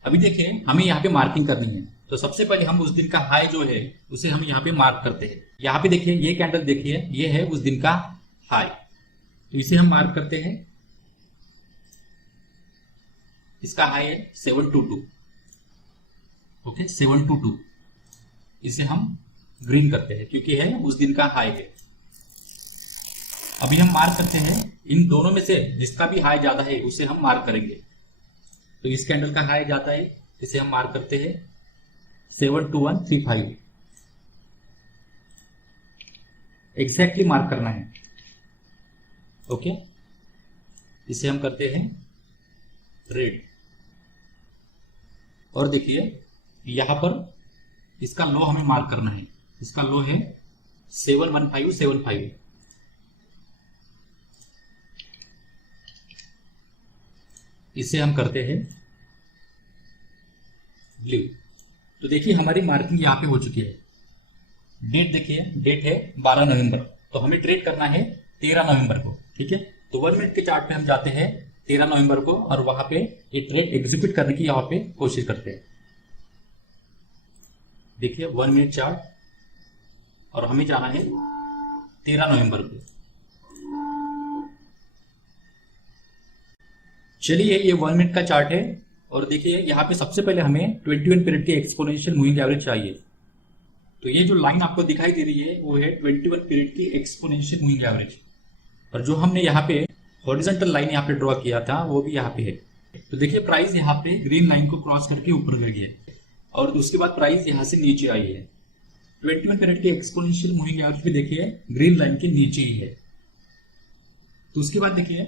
अभी देखिए हमें यहाँ पे मार्किंग करनी है। तो सबसे पहले हम उस दिन का हाई जो है उसे हम यहाँ पे मार्क करते हैं। यहाँ पे देखिए ये कैंडल देखिए, ये है उस दिन का हाई, तो इसे हम मार्क करते हैं। इसका हाई है 722, ओके 722, इसे हम ग्रीन करते हैं क्योंकि है उस दिन का हाई है। अभी हम मार्क करते हैं इन दोनों में से जिसका भी हाई ज्यादा है उसे हम मार्क करेंगे। तो इस कैंडल का हाई जाता है, इसे हम मार्क करते हैं 72135, एग्जैक्टली मार्क करना है। ओके, इसे हम करते हैं रेड। और देखिए यहां पर इसका लो हमें मार्क करना है। इसका लो है 71575, इसे हम करते हैं ब्लू। तो देखिए हमारी मार्किंग यहाँ पे हो चुकी है। डेट देखिए, डेट है 12 नवंबर, तो हमें ट्रेड करना है 13 नवंबर को। ठीक है, तो 1 मिनट के चार्ट पे हम जाते हैं 13 नवंबर को, और वहां पे ये ट्रेड एग्जीक्यूट करने की यहाँ पे कोशिश करते हैं। देखिए 1 मिनट चार्ट, और हमें जाना है 13 नवंबर को। चलिए ये 1 मिनट का चार्ट है, और देखिए यहाँ पे सबसे पहले हमें 21 पीरियड की एक्सपोनेंशियल मूविंग एवरेज चाहिए। तो ये जो लाइन आपको दिखाई दे रही है वो है 21 पीरियड की एक्सपोनेंशियल मूविंग एवरेज, और जो हमने यहाँ पे हॉरिजॉन्टल लाइन यहाँ पे ड्रॉ किया था वो भी यहाँ पे है। तो देखिए प्राइस यहाँ पे ग्रीन लाइन को क्रॉस करके ऊपर गई है, और उसके बाद प्राइस यहाँ से नीचे आई है। 21 पीरियड की एक्सपोनेंशियल मूविंग एवरेज भी देखिए ग्रीन लाइन के नीचे ही है। तो उसके बाद देखिए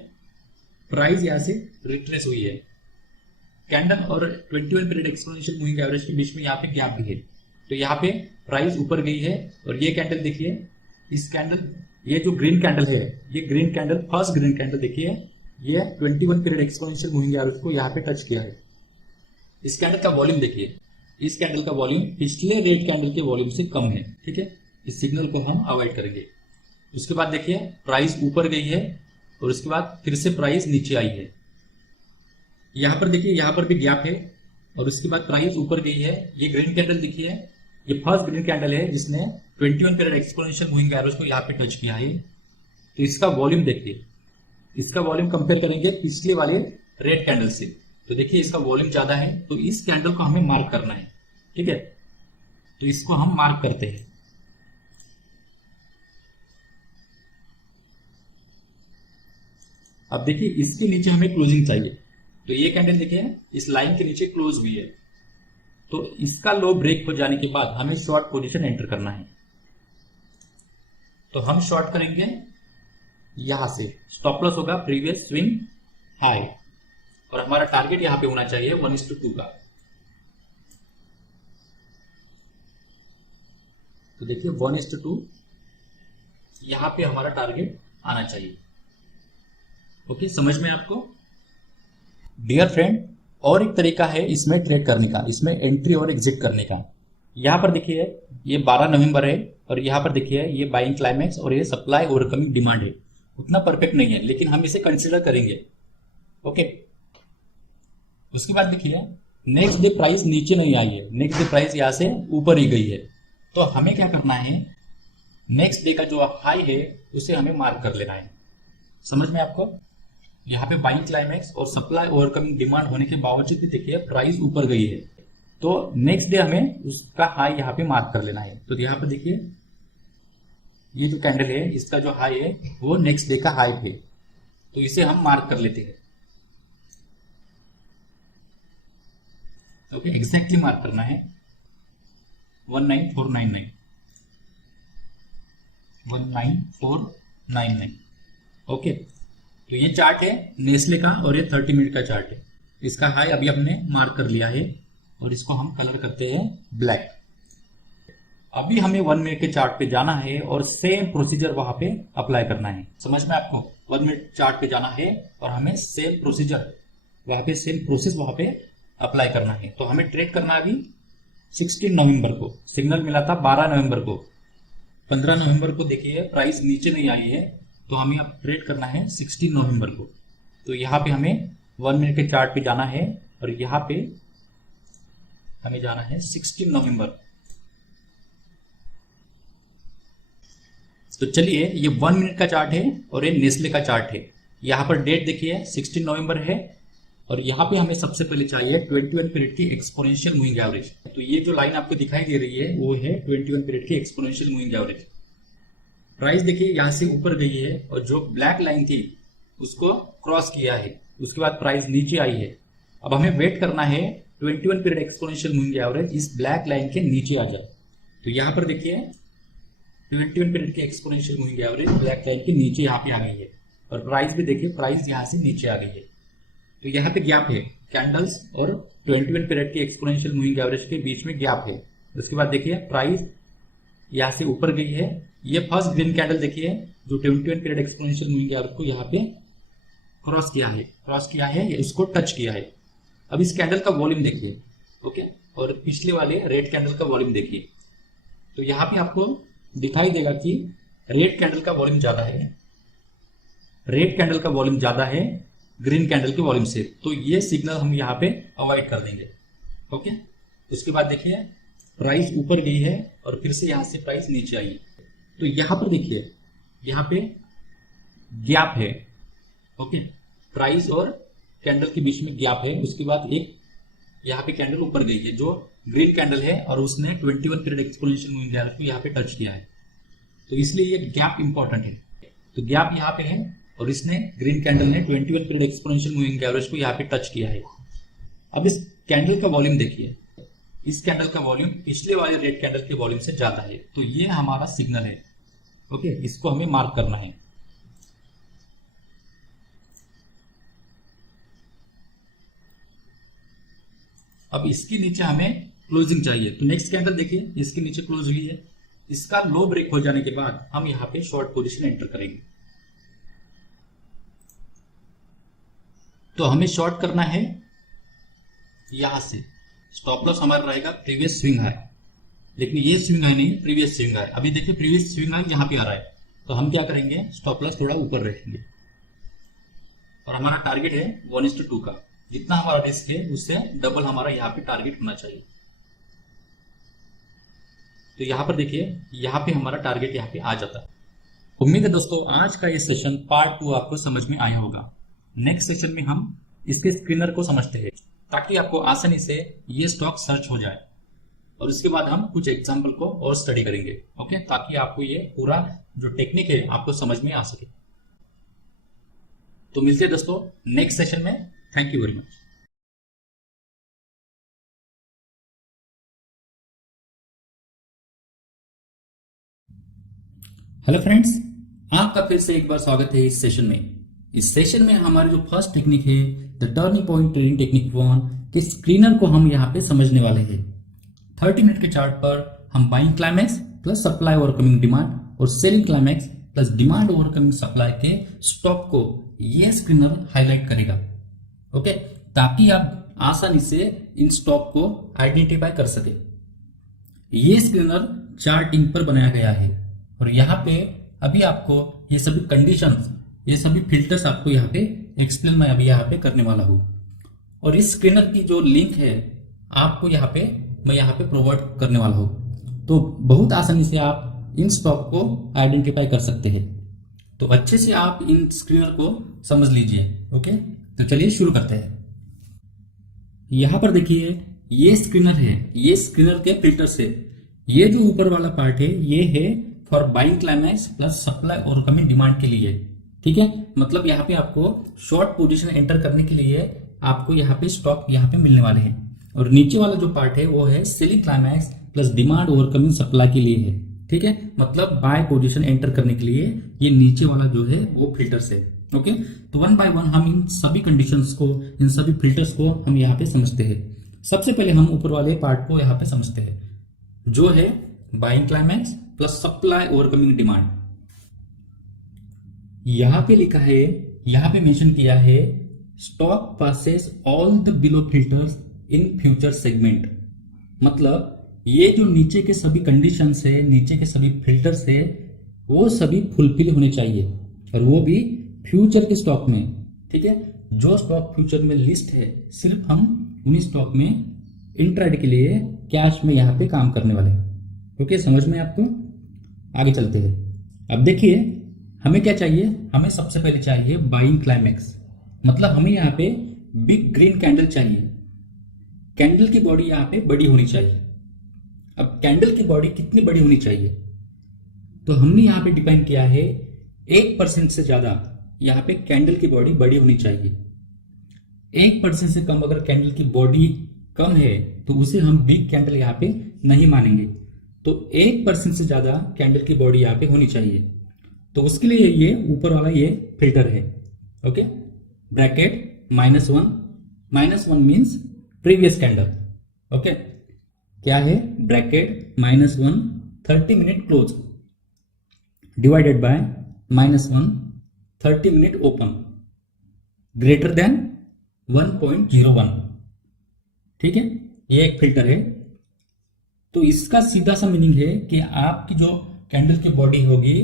प्राइस यहाँ से रिट्रेस हुई है। कैंडल और 21 पीरियड एक्सपोनेंशियल मूविंग एवरेज के बीच में यहाँ पे गैप भी है। तो यहाँ पे प्राइस ऊपर गई है, और ये कैंडल देखिए, इस कैंडल, ये जो ग्रीन कैंडल है, ये green candle, first green candle देखिए, ये 21 पीरियड एक्सपोनेंशियल मूविंग एवरेज को यहाँ पे टच किया है। इस कैंडल का वॉल्यूम देखिए, इस कैंडल का वॉल्यूम पिछले रेड कैंडल के वॉल्यूम से कम है, ठीक है। इस सिग्नल को हम अवॉइड करेंगे। उसके बाद देखिए प्राइस ऊपर गई है, और उसके बाद फिर से प्राइस नीचे आई है। यहाँ पर देखिए, यहाँ पर भी गैप है, और उसके बाद प्राइस ऊपर गई है। ये ग्रीन कैंडल देखिए, ये फर्स्ट ग्रीन कैंडल है जिसने 21 पीरियड एक्सपोनेंशियल मूविंग एवरेज को यहाँ पे टच किया है। तो इसका वॉल्यूम देखिए, इसका वॉल्यूम कंपेयर करेंगे पिछले वाले रेड कैंडल से, तो देखिए इसका वॉल्यूम ज्यादा है। तो इस कैंडल को हमें मार्क करना है, ठीक है। तो इसको हम मार्क करते हैं। अब देखिए इसके नीचे हमें क्लोजिंग चाहिए। तो ये कैंडल देखिए इस लाइन के नीचे क्लोज हुई है, तो इसका लो ब्रेक हो जाने के बाद हमें शॉर्ट पोजीशन एंटर करना है। तो हम शॉर्ट करेंगे यहां से, स्टॉप लॉस होगा प्रीवियस स्विंग हाई, और हमारा टारगेट यहां पे होना चाहिए 1:2 का। तो देखिए 1:2 यहां पे हमारा टारगेट आना चाहिए। ओके, समझ में आपको? डियर फ्रेंड, और एक तरीका है इसमें ट्रेड करने का, इसमें एंट्री और एग्जिट करने का। यहां पर देखिए ये 12 नवंबर है, और यहां पर देखिए ये बाइंग क्लाइमैक्स और ये सप्लाई ओवरकमिंग डिमांड है। उतना परफेक्ट नहीं है, लेकिन हम इसे कंसिडर करेंगे। ओके, उसके बाद देखिए नेक्स्ट डे प्राइस नीचे नहीं आई है, नेक्स्ट डे प्राइस यहां से ऊपर ही गई है। तो हमें क्या करना है, नेक्स्ट डे का जो हाई है उसे हमें मार्क कर लेना है। समझ में आपको? यहाँ पे बाइंग क्लाइमैक्स और सप्लाई ओवरकमिंग डिमांड होने के बावजूद भी देखिए प्राइस ऊपर गई है, तो नेक्स्ट डे हमें उसका हाई यहाँ पे मार्क कर लेना है। तो यहाँ पे देखिए ये जो कैंडल है इसका जो हाई है वो नेक्स्ट डे का हाई है, तो इसे हम मार्क कर लेते हैं। ओके, एग्जैक्टली मार्क करना है 19499, 19499। ओके, तो ये चार्ट है नेस्ले का, और ये 30 मिनट का चार्ट है। इसका हाई अभी हमने मार्क कर लिया है, और इसको हम कलर करते हैं ब्लैक। अभी हमें 1 मिनट के चार्ट पे जाना है, और सेम प्रोसीजर वहां पे अप्लाई करना है। समझ में आपको? 1 मिनट चार्ट पे जाना है, और हमें सेम प्रोसीजर वहां पे, सेम प्रोसेस वहां पे अप्लाई करना है। तो हमें ट्रेड करना है अभी 16 नवंबर को, सिग्नल मिला था 12 नवंबर को। 15 नवंबर को देखिए प्राइस नीचे नहीं आई है, तो हमें अब ट्रेड करना है 16 नवंबर को। तो यहाँ पे हमें 1 मिनट के चार्ट पे जाना है, और यहाँ पे हमें जाना है 16 नवंबर। तो चलिए ये 1 मिनट का चार्ट है, और ये नेस्ले का चार्ट है। यहाँ पर डेट देखिए 16 नवंबर है, और यहाँ पे हमें सबसे पहले चाहिए 21 पीरियड की एक्सपोनेंशियल मूविंग एवरेज। तो ये जो लाइन आपको दिखाई दे रही है वो है 21 पीरियड की एक्सपोनेंशियल मूविंग एवरेज। प्राइस देखिए यहाँ से ऊपर गई है, और जो ब्लैक लाइन थी उसको क्रॉस किया है, उसके बाद प्राइस नीचे आई है। अब हमें वेट करना है 21 पीरियड एक्सपोनेंशियल मूविंग एवरेज इस ब्लैक लाइन के नीचे आ जाए। तो यहाँ पर देखिए 21 पीरियड की exponential moving average black line के नीचे यहाँ पे आ गई है, और प्राइस भी देखिए प्राइस यहाँ से नीचे आ गई है। तो यहाँ पे गैप है, कैंडल्स और 21 पीरियड की एक्सपोनेंशियल मूविंग एवरेज के बीच में गैप है। उसके बाद देखिए प्राइस यहाँ से ऊपर गई है। ये फर्स्ट ग्रीन कैंडल देखिए जो 21 पीरियड एक्सपोनेंशियल मूविंग एवरेज को यहाँ पे क्रॉस किया है, इसको टच किया है। अब इस कैंडल का वॉल्यूम देखिए, ओके, और पिछले वाले रेड कैंडल का वॉल्यूम देखिए। तो यहाँ पे आपको दिखाई देगा कि रेड कैंडल का वॉल्यूम ज्यादा है, रेड कैंडल का वॉल्यूम ज्यादा है, ग्रीन कैंडल के वॉल्यूम से, तो ये सिग्नल हम यहाँ पे अवॉइड कर देंगे। ओके, उसके बाद देखिए प्राइस ऊपर गई है और फिर से यहाँ से प्राइस नीचे आई, तो यहाँ पर देखिए यहाँ पे गैप है। ओके, प्राइस और कैंडल के बीच में गैप है, उसके बाद एक यहाँ पे कैंडल ऊपर गई है जो ग्रीन कैंडल है और उसने 21 पीरियड एक्सपोनेंशियल मूविंग एवरेज को यहाँ पे टच किया है, तो इसलिए ये गैप इंपॉर्टेंट है। तो गैप यहाँ पे है और इसने ग्रीन कैंडल ने 21 पीरियड एक्सपोनेंशियल मूविंग एवरेज को यहाँ पे टच किया है। अब इस कैंडल का वॉल्यूम देखिए, इस कैंडल का वॉल्यूम पिछले वाले रेड कैंडल के वॉल्यूम से ज्यादा है, तो ये हमारा सिग्नल है। ओके, इसको हमें मार्क करना है। अब इसके नीचे हमें क्लोजिंग चाहिए, तो नेक्स्ट कैंडल देखिए इसके नीचे क्लोज हुई है, इसका लो ब्रेक हो जाने के बाद हम यहाँ पे शॉर्ट पोजीशन एंटर करेंगे। तो हमें शॉर्ट करना है यहां से, स्टॉप लॉस हमारा रहेगा प्रीवियस स्विंग हाई, लेकिन ये स्विंग हाई नहीं, प्रीवियस स्विंग हाई। अभी देखिए प्रीवियस स्विंग हाई यहाँ पे आ रहा है, तो हम क्या करेंगे, स्टॉप लॉस थोड़ा ऊपर रखेंगे और हमारा टारगेट है 1:2 का। जितना हमारा रिस्क है उससे डबल हमारा यहाँ पे टारगेट होना चाहिए। तो यहाँ पर देखिए यहाँ पे हमारा टारगेट यहाँ पे आ जाता है। उम्मीद है दोस्तों आज का ये सेशन पार्ट 2 आपको समझ में आया होगा। नेक्स्ट सेशन में हम इसके स्क्रीनर को समझते हैं ताकि आपको आसानी से ये स्टॉक सर्च हो जाए, और इसके बाद हम कुछ एग्जाम्पल को और स्टडी करेंगे। ओके, ताकि आपको ये पूरा जो टेक्निक है आपको समझ में आ सके। तो मिलते हैं दोस्तों नेक्स्ट सेशन में। Thank you very much. Hello friends, आपका फिर से एक बार स्वागत है इस सेशन में। इस सेशन में हमारी जो फर्स्ट टेक्निक है the turning point trading technique 1 के स्क्रीनर को हम यहाँ पे समझने वाले हैं। 30 मिनट के चार्ट पर हम buying climax plus supply overcoming demand और selling climax plus demand overcoming supply के स्टॉक को ये स्क्रीनर हाईलाइट करेगा। ओके, ताकि आप आसानी से इन स्टॉक को आइडेंटिफाई कर सके। ये स्क्रीनर चार्टिंग पर बनाया गया है और यहाँ पे अभी आपको ये सभी कंडीशंस, ये सभी फिल्टर्स आपको यहाँ पे एक्सप्लेन मैं अभी यहाँ पे करने वाला हूँ। और इस स्क्रीनर की जो लिंक है आपको यहाँ पे मैं यहाँ पे प्रोवाइड करने वाला हूँ, तो बहुत आसानी से आप इन स्टॉक को आइडेंटिफाई कर सकते हैं। तो अच्छे से आप इन स्क्रीनर को समझ लीजिए। ओके, तो चलिए शुरू करते हैं। यहाँ पर देखिए ये स्क्रीनर है, ये स्क्रीनर के फिल्टर्स है। ये जो ऊपर वाला पार्ट है ये है for buying climax plus supply overcoming demand के लिए। ठीक है, मतलब यहाँ पे आपको शॉर्ट पोजीशन एंटर करने के लिए आपको यहाँ पे स्टॉक यहाँ पे मिलने वाले हैं। और नीचे वाला जो पार्ट है वो है selling climax plus demand overcoming supply के लिए है। ठीक है, मतलब बाय पोजीशन एंटर करने के लिए ये नीचे वाला जो है वो फिल्टर्स है। ओके, तो 1 बाय 1 हम इन सभी कंडीशंस को, इन सभी फिल्टर्स को हम यहाँ पे समझते हैं। सबसे पहले हम ऊपर वाले पार्ट को यहाँ पे समझते हैं जो है buying climax plus supply overcoming demand. यहां पे लिखा है, यहां पे मेंशन किया है stock passes all the below filters in future segment. मतलब ये जो नीचे के सभी कंडीशंस है, नीचे के सभी फिल्टर्स है, वो सभी फुलफिल होने चाहिए और वो भी फ्यूचर के स्टॉक में। ठीक है, जो स्टॉक फ्यूचर में लिस्ट है सिर्फ हम उन्हीं स्टॉक में इंट्राडे के लिए कैश में यहाँ पे काम करने वाले हैं। ओके, समझ में आपको? आगे चलते हैं। अब देखिए हमें क्या चाहिए, हमें सबसे पहले चाहिए बाइंग क्लाइमैक्स। मतलब हमें यहाँ पे बिग ग्रीन कैंडल चाहिए। कैंडल की बॉडी यहाँ पे बड़ी होनी चाहिए। अब कैंडल की बॉडी कितनी बड़ी होनी चाहिए, तो हमने यहाँ पे डिफाइन किया है 1% से ज्यादा यहाँ पे कैंडल की बॉडी बड़ी होनी चाहिए। 1% से कम अगर कैंडल की बॉडी कम है तो उसे हम बिग कैंडल यहाँ पे नहीं मानेंगे। तो 1% से ज्यादा कैंडल की बॉडी यहाँ पे होनी चाहिए। तो उसके लिए ये ऊपर वाला ये फिल्टर है। Okay, bracket -1 means previous candle. Okay, क्या है, bracket -1 30 minute close divided by -1 30 minute open greater than 1.01। ठीक है, ये एक फिल्टर है। तो इसका सीधा सा मीनिंग है कि आपकी जो कैंडल की बॉडी होगी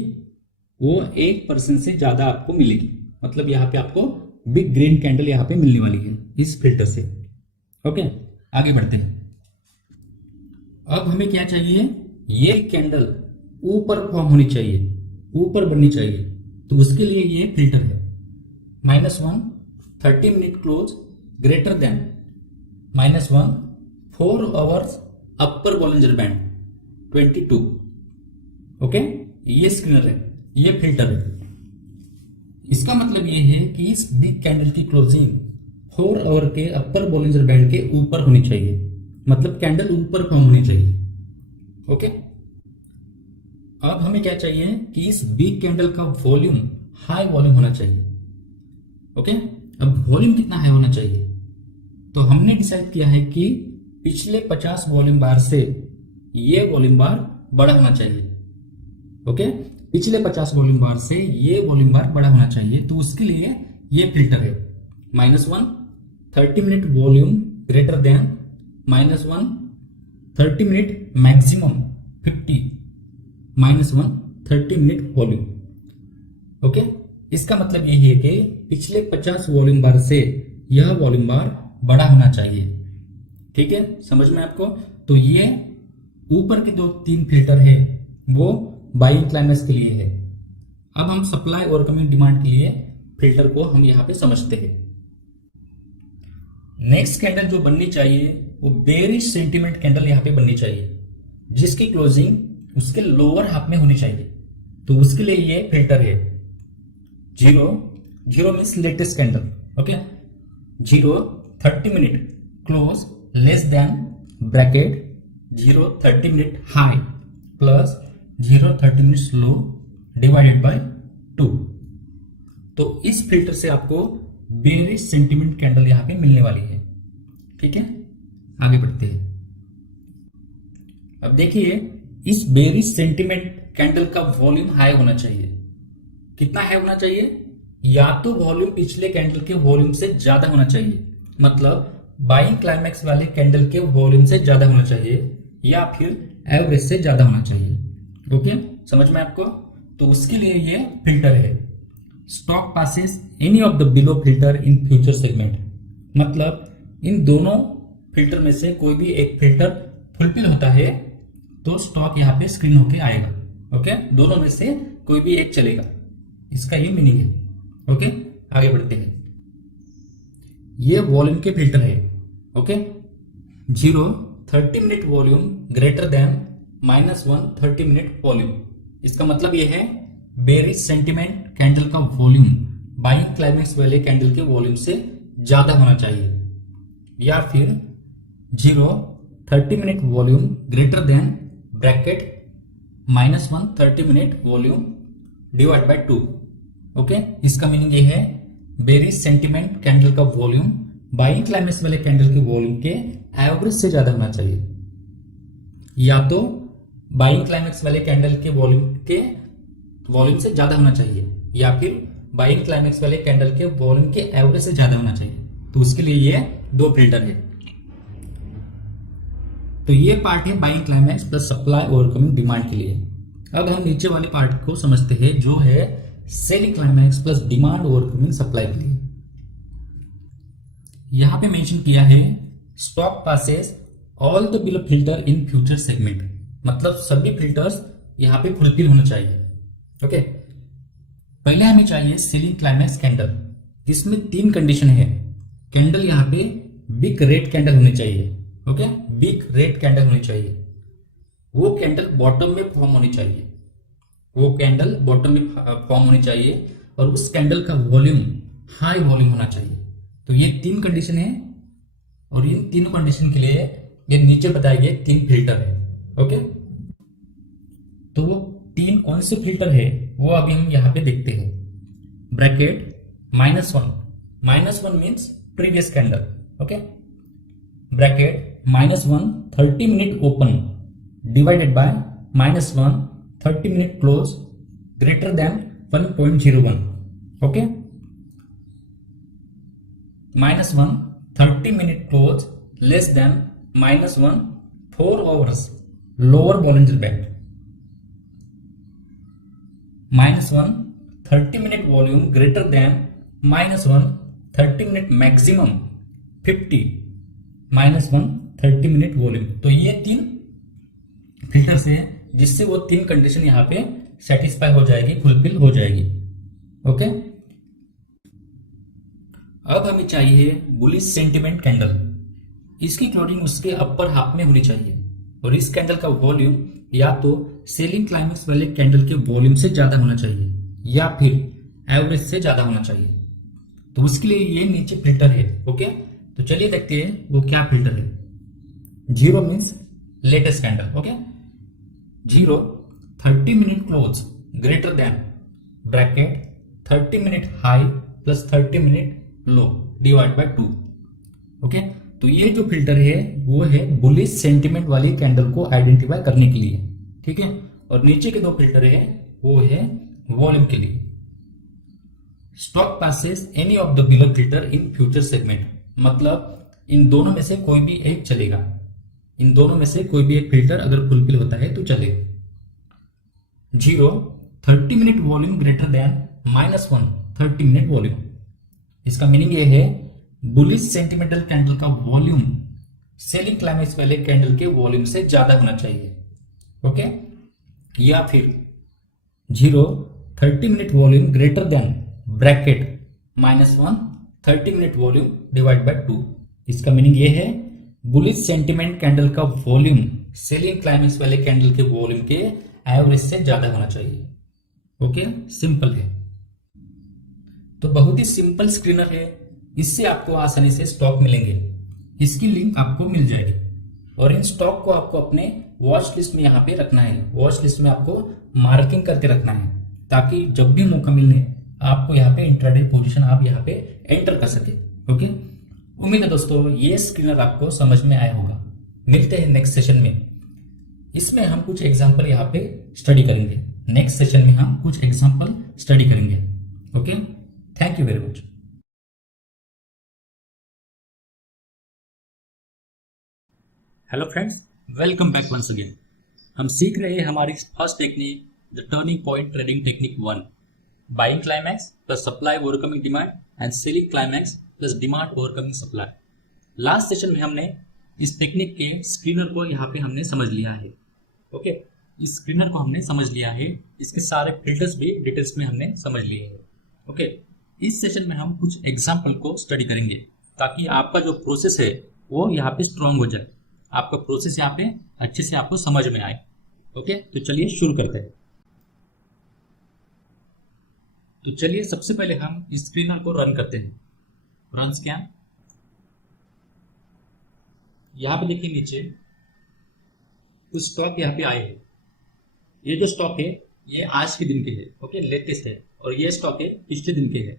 वो 1% से ज्यादा आपको मिलेगी। मतलब यहाँ पे आपको बिग ग्रीन कैंडल यहाँ पे मिलने वाली है इस फिल्टर से। ओके, आगे बढ़ते हैं। अब हमें क्या चाहिए, ये कैंडल ऊपर फॉर्म होनी चाहिए, ऊपर बननी चाहिए। तो उसके लिए ये फिल्टर है -1 30 minute close greater than -1 4 hours अपर बॉलिंजर बैंड 22। ओके, ये स्क्रीनर है, ये फिल्टर है। इसका मतलब ये है कि इस बिग कैंडल की क्लोजिंग 4 आवर के अपर बॉलिंजर बैंड के ऊपर होनी चाहिए, मतलब कैंडल ऊपर फॉर्म होनी चाहिए। ओके, अब हमें क्या चाहिए कि इस बिग कैंडल का वॉल्यूम हाई वॉल्यूम होना चाहिए। ओके, अब वॉल्यूम कितना हाई होना चाहिए, तो हमने डिसाइड किया है कि पिछले 50 वॉल्यूम बार से ये वॉल्यूम बार बड़ा होना चाहिए। ओके, पिछले 50 वॉल्यूम बार से ये वॉल्यूम बार बड़ा होना चाहिए। तो उसके लिए ये फिल्टर है -1 30 minute volume greater than -1 30 minute maximum 50 -1 30 minute volume. Okay, इसका मतलब यही है कि पिछले 50 वॉल्यूम बार से यह वॉल्यूम बार बड़ा होना चाहिए। ठीक है, समझ में आपको। तो ये ऊपर के जो 3 फिल्टर है वो बाइंग क्लाइमेक्स के लिए है। अब हम सप्लाई और कमिंग डिमांड के लिए फिल्टर को हम यहां पे समझते हैं। नेक्स्ट कैंडल जो बननी चाहिए वो बेरिश सेंटीमेंट कैंडल यहां पे बननी चाहिए, जिसकी क्लोजिंग उसके लोअर हाफ में होनी चाहिए। तो उसके लिए ये फिल्टर है 0 means latest candle. Okay, 0 30 minute close less than bracket 0 30 minute high plus 0 30 minute low divided by 2। तो इस फिल्टर से आपको बेरिश सेंटीमेंट कैंडल यहां पे मिलने वाली है। ठीक है, आगे बढ़ते हैं। अब देखिए, इस बेरिश सेंटीमेंट कैंडल का वॉल्यूम हाई होना चाहिए। कितना हाई होना चाहिए, या तो वॉल्यूम पिछले कैंडल के वॉल्यूम से ज्यादा होना चाहिए, मतलब बाइंग क्लाइमैक्स वाले कैंडल के वॉल्यूम से ज्यादा होना चाहिए, या फिर एवरेज से ज्यादा होना चाहिए। ओके, समझ में आपको। तो उसके लिए ये फिल्टर है stock passes any of the below filter in future segment, मतलब इन दोनों फिल्टर में से कोई भी एक फिल्टर फुलफिल होता है तो स्टॉक यहाँ पे स्क्रीन होके आएगा। ओके, दोनों में से कोई भी एक चलेगा, इसका ये मीनिंग है। ओके, आगे बढ़ते हैं। ये वॉल्यूम के फिल्टर है। Okay, 0 30 minute volume greater than -1 30 minute volume. इसका मतलब ये है बेरिश सेंटीमेंट कैंडल का वॉल्यूम बाइंग क्लाइमैक्स वाले कैंडल के वॉल्यूम से ज्यादा होना चाहिए, या फिर 0 30 minute volume greater than bracket -1 30 minute volume divide by 2। Okay, इसका मीनिंग ये है बेरिश सेंटीमेंट कैंडल का वॉल्यूम बाइंग क्लाइमैक्स वाले कैंडल के वॉल्यूम के एवरेज से ज्यादा होना चाहिए, या तो बाइंग क्लाइमैक्स वाले कैंडल के वॉल्यूम से ज्यादा होना चाहिए, या फिर बाइंग क्लाइमैक्स वाले कैंडल के वॉल्यूम के एवरेज से ज्यादा होना चाहिए। तो उसके लिए ये 2 फिल्टर है। तो ये पार्ट है buying climax plus supply overcoming demand के लिए। अब हम नीचे वाले पार्ट को समझते हैं जो है selling climax plus demand overcoming supply के लिए। यहां पे मेंशन किया है stock passes all the below filter in future segment, मतलब सभी फिल्टर्स यहां पे फुलफिल होना चाहिए। ओके, पहले हमें चाहिए सेलिंग क्लाइमैक्स कैंडल, जिसमें 3 कंडीशन है। कैंडल यहां पे बिग रेड कैंडल होनी चाहिए। ओके, बिग रेड कैंडल होनी चाहिए। वो कैंडल बॉटम में फॉर्म होनी चाहिए, वो कैंडल बॉटम में फॉर्म होनी चाहिए, और उस कैंडल का वॉल्यूम हाई वॉल्यूम होना चाहिए। तो ये 3 कंडीशन है, और इन तीनों कंडीशन के लिए ये नीचे बताए गए 3 फिल्टर है। ओके, तो वो 3 कौन से फिल्टर है वो अभी हम यहां पे देखते हैं। Bracket -1 means previous candle. Okay, bracket -1 30 minute open divided by -1 30 minute close greater than 1.01। Okay, -1 30 minute close less than -1 4 hours lower Bollinger band, -1 30 minute volume greater than -1 30 minute maximum, 50 -1 30 minute volume. तो ये 3 filter से है जिससे वो 3 condition यहाँ पे satisfy हो जाएगी, फुलफिल हो जाएगी। ओके, अब हमें चाहिए बुलिश सेंटिमेंट कैंडल। इसकी क्लोडिंग उसके अपर हाफ में होनी चाहिए और इस कैंडल का वॉल्यूम या तो सेलिंग क्लाइमेक्स वाले कैंडल के वॉल्यूम से ज्यादा होना चाहिए या फिर एवरेज से ज्यादा होना चाहिए। तो उसके लिए ये नीचे फिल्टर है। ओके, तो चलिए देखते हैं वो क्या फिल्टर है। 0 means latest candle. Okay, 0 30 minute close greater than bracket 30 minute high plus 30 minute low divide by 2। Okay, तो ये जो फिल्टर है वो है बुलिश सेंटिमेंट वाली कैंडल को आइडेंटिफाई करने के लिए। ठीक है, और नीचे के 2 फिल्टर है वो है वॉल्यूम के लिए। Stock passes any of the below filter in future segment, मतलब इन दोनों में से कोई भी एक चलेगा। इन दोनों में से कोई भी एक फिल्टर अगर फुलफिल होता है तो चलेगा। 0 30 minute volume greater than -1 30 minute volume. इसका मीनिंग ये है बुलिश सेंटिमेंटल कैंडल का वॉल्यूम सेलिंग क्लाइमेक्स वाले कैंडल के वॉल्यूम से ज्यादा होना चाहिए। ओके, या फिर 0 30 minute volume greater than bracket -1 30 minute volume divide by 2। इसका मीनिंग ये है बुलिश सेंटिमेंट कैंडल का वॉल्यूम सेलिंग क्लाइमेक्स वाले कैंडल के वॉल्यूम के एवरेज से ज्यादा होना चाहिए। ओके, सिंपल है। तो बहुत ही सिंपल स्क्रीनर है, इससे आपको आसानी से स्टॉक मिलेंगे। इसकी लिंक आपको मिल जाएगी और इन स्टॉक को आपको अपने वॉच लिस्ट में यहाँ पे रखना है। वॉच लिस्ट में आपको मार्किंग करके रखना है ताकि जब भी मौका मिलने आपको यहाँ पे इंट्राडे पोजीशन आप यहाँ पे एंटर कर सके। ओके, उम्मीद है दोस्तों ये स्क्रीनर आपको समझ में आया होगा। मिलते हैं नेक्स्ट सेशन में। इसमें हम कुछ एग्जाम्पल यहाँ पे स्टडी करेंगे। नेक्स्ट सेशन में हम कुछ एग्जाम्पल स्टडी करेंगे। Okay, thank you very much. Hello friends, welcome back once again. हम सीख रहे हैं हमारी first technique the turning point trading technique 1, buying climax plus supply overcoming demand and selling climax plus demand overcoming supply. Last session में हमने इस technique के screener को यहाँ पे हमने समझ लिया है। ओके, इस स्क्रीनर को हमने समझ लिया है, इसके सारे फिल्टर्स भी डिटेल्स में हमने समझ लिए हैं। ओके, इस सेशन में हम कुछ एग्जाम्पल को स्टडी करेंगे ताकि आपका जो प्रोसेस है वो यहाँ पे स्ट्रांग हो जाए, आपका प्रोसेस यहाँ पे अच्छे से आपको समझ में आए। ओके, तो चलिए शुरू करते हैं। तो चलिए सबसे पहले हम स्क्रीनर को रन करते हैं। रन स्कैन, यहाँ पे देखिए नीचे कुछ स्टॉक यहाँ पे आए हैं। ये जो स्टॉक है ये आज के दिन के है। ओके, लेटेस्ट है, और ये स्टॉक है पिछले दिन के है।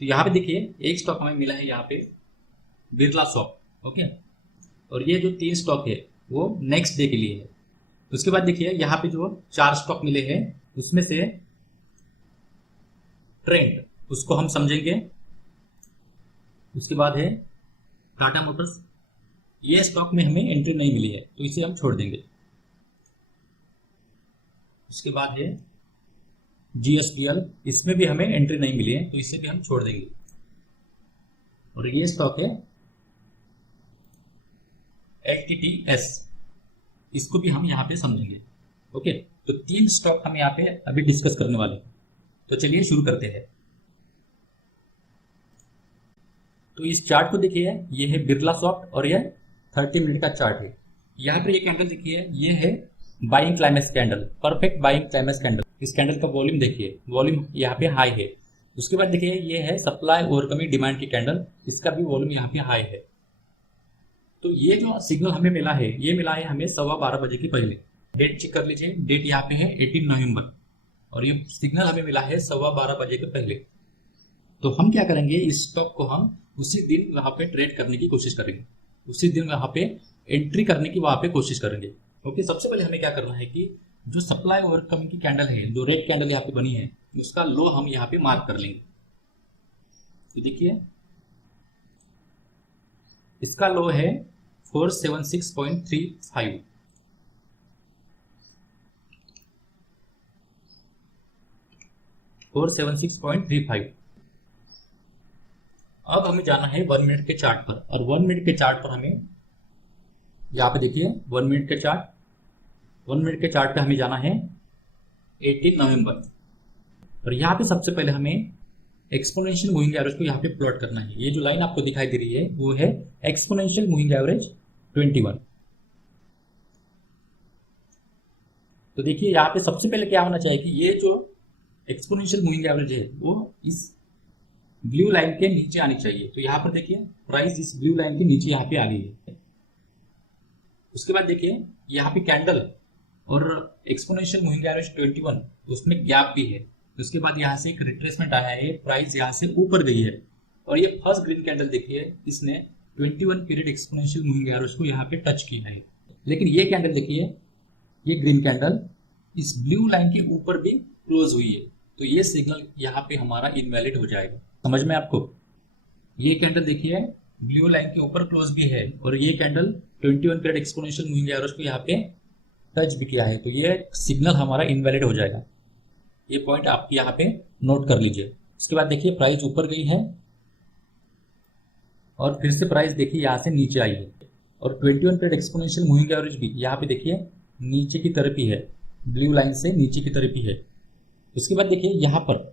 तो यहाँ पे देखिए एक स्टॉक हमें मिला है यहाँ पे बिरला सॉफ्ट। ओके, और ये जो 3 स्टॉक है वो नेक्स्ट डे के लिए है। उसके बाद देखिए यहाँ पे जो 4 स्टॉक मिले हैं उसमें से ट्रेंड उसको हम समझेंगे। उसके बाद है टाटा मोटर्स, ये स्टॉक में हमें एंट्री नहीं मिली है तो इसे हम छोड़ देंगे। उसके बाद है GSPL, इसमें भी हमें एंट्री नहीं मिली है तो इसे भी हम छोड़ देंगे। और ये स्टॉक है LTTS, इसको भी हम यहाँ पे समझेंगे। ओके, तो 3 स्टॉक हम यहाँ पे अभी डिस्कस करने वाले हैं। तो चलिए शुरू करते हैं। तो इस चार्ट को देखिए, ये है बिरला सॉफ्ट और ये 30 मिनट का चार्ट है। यहाँ पे ये कैंडल देखिए, ये है buying climax candle, perfect buying climax candle. इस कैंडल का वॉल्यूम देखिए, वॉल्यूम यहाँ पे हाई है। उसके बाद देखिए ये है सप्लाई ओवरकमिंग डिमांड की कैंडल, इसका भी वॉल्यूम यहाँ पे हाई है। तो ये जो सिग्नल हमें मिला है ये मिला है हमें 12:15 बजे के पहले। डेट चेक कर लीजिए, डेट यहाँ पे है 18 नवंबर और ये सिग्नल हमें मिला है 12:15 बजे के पहले। तो हम क्या करेंगे, इस स्टॉक को हम उसी दिन वहां पे ट्रेड करने की कोशिश करेंगे, उसी दिन वहां पे एंट्री करने की वहां पे कोशिश करेंगे। ओके, सबसे पहले हमें क्या करना है कि जो सप्लाई ओवरकमिंग की कैंडल है, जो रेड कैंडल यहाँ पे बनी है, उसका लो हम यहाँ पे मार्क कर लेंगे। तो देखिए इसका लो है 476.35। अब हमें जाना है 1 मिनट के चार्ट पर, और 1 मिनट के चार्ट पर हमें यहाँ पे देखिए 1 मिनट के चार्ट, 1 मिनट के चार्ट पे हमें जाना है 18 नवंबर, और यहाँ पे सबसे पहले हमें एक्सपोनेंशियल मूविंग एवरेज को यहाँ पे प्लॉट करना है। ये जो लाइन आपको दिखाई दे रही है वो है एक्सपोनेंशियल मूविंग एवरेज 21। तो देखिए यहाँ पे सबसे पहले क्या होना चाहिए कि ये जो एक्सपोनेंशियल मूविंग एवरेज है वो इस ब्लू लाइन के नीचे आनी चाहिए। तो यहाँ पर देखिए प्राइस इस ब्लू लाइन के नीचे यहाँ पे आ गई है। उसके बाद देखिए यहाँ पे कैंडल और एक्सपोनेंशियल मूविंग एवरेज 21, उसमें गैप भी है। उसके बाद यहाँ से एक रिट्रेसमेंट आया है, प्राइस यहाँ से ऊपर गई है, और ये फर्स्ट ग्रीन कैंडल देखिए इसने 21 पीरियड एक्सपोनेंशियल मूविंग एवरेज को यहाँ पे टच किया है। लेकिन ये कैंडल देखिए, ये ग्रीन कैंडल इस ब्लू लाइन के ऊपर भी क्लोज हुई है, तो ये सिग्नल यहाँ पे हमारा इनवैलिड हो जाएगा। समझ में आपको? ये कैंडल देखिए ब्लू लाइन के ऊपर क्लोज भी है, और ये candle 21 period exponential moving average को यहाँ पे टच भी किया है, तो ये सिग्नल हमारा इनवैलिड हो जाएगा। ये पॉइंट आप यहाँ पे नोट कर लीजिए। उसके बाद देखिए प्राइस ऊपर गई है, और फिर से प्राइस देखिए यहाँ से नीचे आई है, और 21 पीरियड एक्सपोनेंशियल मूविंग एवरेज भी यहाँ पे देखिए नीचे की तरफ ही है, ब्लू लाइन से नीचे की तरफ ही है। उसके बाद देखिए यहाँ पर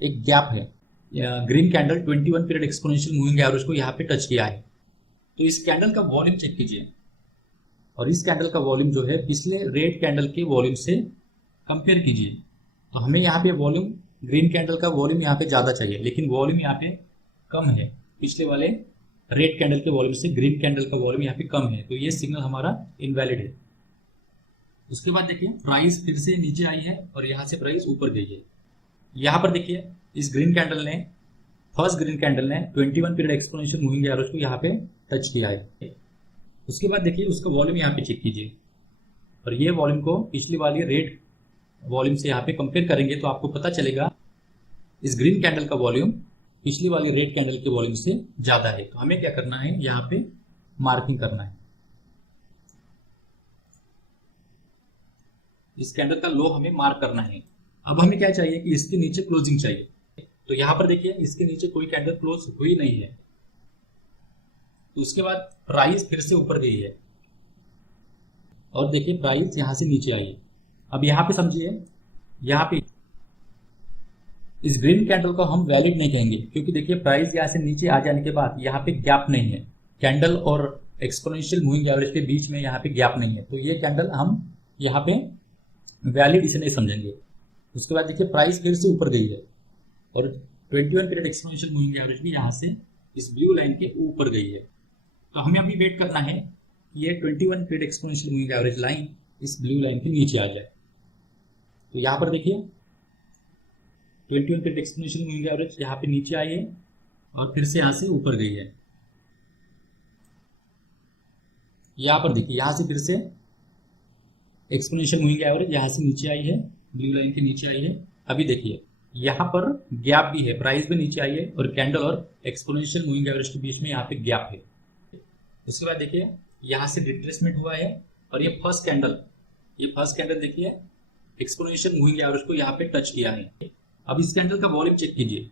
एक गैप है, green candle 21 period exponential moving average को यहाँ पे टच किया है। तो इस कैंडल का वॉल्यूम चेक कीजिए, और इस कैंडल का वॉल्यूम जो है पिछले रेड कैंडल के वॉल्यूम से कंपेयर कीजिए। तो हमें यहाँ पे वॉल्यूम, ग्रीन कैंडल का वॉल्यूम यहाँ पे ज़्यादा चाहिए, लेकिन वॉल्यूम यहाँ पे कम है। पिछले वाले रेड कैंडल के वॉल्यूम से ग्रीन कैंडल का वॉल्यूम यहाँ पे कम है, तो ये सिग्नल हमारा इनवैलिड है। उसके बाद देखिए प्राइस फिर से नीचे आई है, और यहाँ से प्राइस ऊपर गई है। यहाँ पर देखिए इस ग्रीन कैंडल ने, फर्स्ट ग्रीन कैंडल ने 21 पीरियड एक्सपोनेंशियल मूविंग एवरेज को यहाँ पे टच किया है। उसके बाद देखिए उसका वॉल्यूम यहाँ पे चेक कीजिए, और ये वॉल्यूम को पिछली वाली रेड वॉल्यूम से यहाँ पे कंपेयर करेंगे तो आपको पता चलेगा इस ग्रीन कैंडल का वॉल्यूम पिछली वाली रेड कैंडल के वॉल्यूम से ज्यादा है। तो हमें क्या करना है, यहाँ पे मार्किंग करना है। इस कैंडल का लो हमें मार्क करना है। अब हमें क्या चाहिए कि इसके नीचे क्लोजिंग चाहिए। तो यहाँ पर देखिए इसके नीचे कोई कैंडल क्लोज हुई नहीं है। तो उसके बाद प्राइस फिर से ऊपर गई है, और देखिए प्राइस यहाँ से नीचे आई है। अब यहाँ पे समझिए, यहाँ पे इस ग्रीन कैंडल को हम वैलिड नहीं कहेंगे, क्योंकि देखिए प्राइस यहाँ से नीचे आ जाने के बाद यहाँ पे गैप नहीं है, कैंडल और एक्सपोनेंशियल मूविंग एवरेज के बीच में यहाँ पे गैप नहीं है, तो ये कैंडल हम यहाँ पे वैलिड इसे नहीं समझेंगे। उसके बाद देखिए प्राइस फिर से ऊपर गई है, और 21 पीरियड एक्सपोनेंशियल मूविंग एवरेज भी यहाँ से इस ब्लू लाइन के ऊपर गई है। तो हमें अभी वेट करना है कि ये 21 period exponential moving average line इस ब्लू लाइन के नीचे आ जाए। तो यहाँ पर देखिए 21 पीरियड एक्सपोनेंशियल मूविंग एवरेज यहाँ पे नीचे आई है, और फिर से यहाँ से ऊपर गई है। यहाँ पर देखिए यहाँ से फिर से एक्सपोनेंशियल मूविंग एवरेज यहाँ से नीचे आई है, ब्लू लाइन के नीचे आई है। अभी देखिए यहाँ पर गैप भी है, प्राइस भी नीचे आई है, और कैंडल और एक्सपोनेंशियल मूविंग एवरेज के बीच में यहाँ पे गैप है। उसके बाद देखिए यहाँ से रिट्रेसमेंट हुआ है, और ये फर्स्ट कैंडल देखिए एक्सपोनेंशियल मूविंग एवरेज को यहाँ पे टच किया है। अब इस कैंडल का वॉल्यूम चेक कीजिए,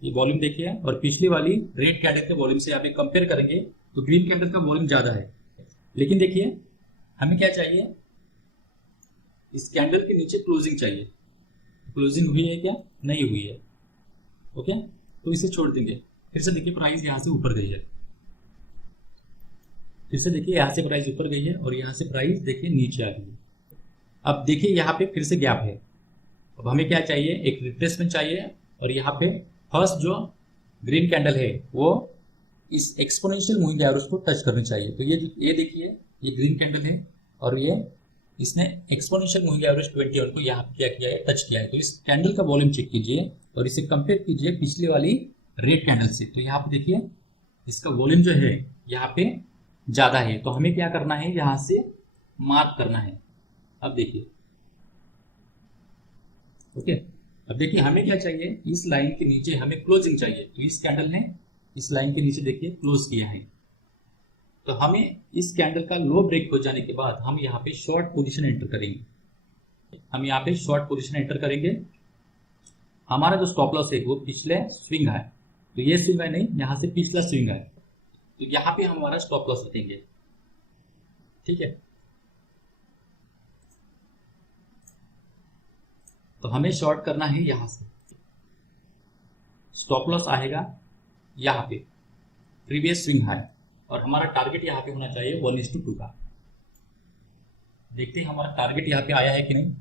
ये वॉल्यूम देखिए, और पिछली वाली रेड कैंडल के वॉल्यूम से यहाँ पे कंपेयर करेंगे तो ग्रीन कैंडल का वॉल्यूम ज्यादा है। लेकिन देखिए हमें क्या चाहिए, इस कैंडल के नीचे क्लोजिंग चाहिए। क्लोजिंग हुई है क्या? नहीं हुई है। ओके, तो इसे छोड़ देंगे। फिर से देखिए प्राइस यहाँ से ऊपर गई है, फिर से देखिए यहाँ से प्राइस ऊपर गई है, और यहाँ से प्राइस देखिए नीचे आ गई है। अब देखिए यहाँ पे फिर से गैप है। अब हमें क्या चाहिए, एक रिट्रेसमेंट चाहिए, और यहाँ पे फर्स्ट जो ग्रीन कैंडल है वो इस एक्सपोनेंशियल मूविंग एवरेज को टच करनी चाहिए। तो ये देखिए ये ग्रीन कैंडल है, और ये इसने एक्सपोनेंशियल मूविंग एवरेज 21 को यहाँ पे क्या किया है, टच किया है। तो इस कैंडल का वॉल्यूम चेक कीजिए, और इसे कंपेयर कीजिए पिछले वाली रेड कैंडल से। तो यहाँ पे देखिए इसका वॉल्यूम जो है यहाँ पे ज्यादा है, तो हमें क्या करना है, यहाँ से मार्क करना है। अब देखिए ओके, अब देखिए हमें क्या चाहिए, इस लाइन के नीचे हमें क्लोजिंग चाहिए। तो इस कैंडल ने इस लाइन के नीचे देखिए क्लोज किया है, तो हमें इस कैंडल का लो ब्रेक हो जाने के बाद हम यहाँ पे शॉर्ट पोजीशन एंटर करेंगे। हम यहाँ पे शॉर्ट पोजीशन एंटर करेंगे। हमारा जो स्टॉप लॉस है वो पिछले स्विंग है, तो ये स्विंग है नहीं, यहाँ से पिछला स्विंग है, तो यहाँ पे हम हमारा स्टॉप लॉस रखेंगे। ठीक है, तो हमें शॉर्ट करना है यहां से, स्टॉप लॉस आएगा यहाँ पे प्रीवियस स्विंग हाई, और हमारा टारगेट यहाँ पे होना चाहिए 1:2 का। देखते हैं हमारा टारगेट यहाँ पे आया है कि नहीं।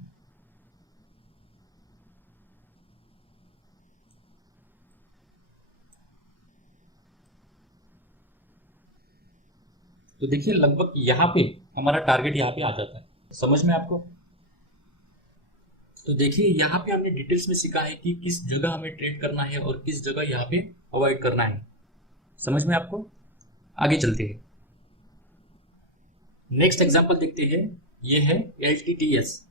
तो देखिए लगभग यहाँ पे हमारा टारगेट यहाँ पे आ जाता है, समझ में आपको। तो देखिए यहाँ पे हमने डिटेल्स में सीखा है कि किस जगह हमें ट्रेड करना है और किस जगह यहाँ पे अवॉइड करना है, समझ में आपको। आगे चलते हैं, नेक्स्ट एग्जांपल देखते हैं। ये है LTTS,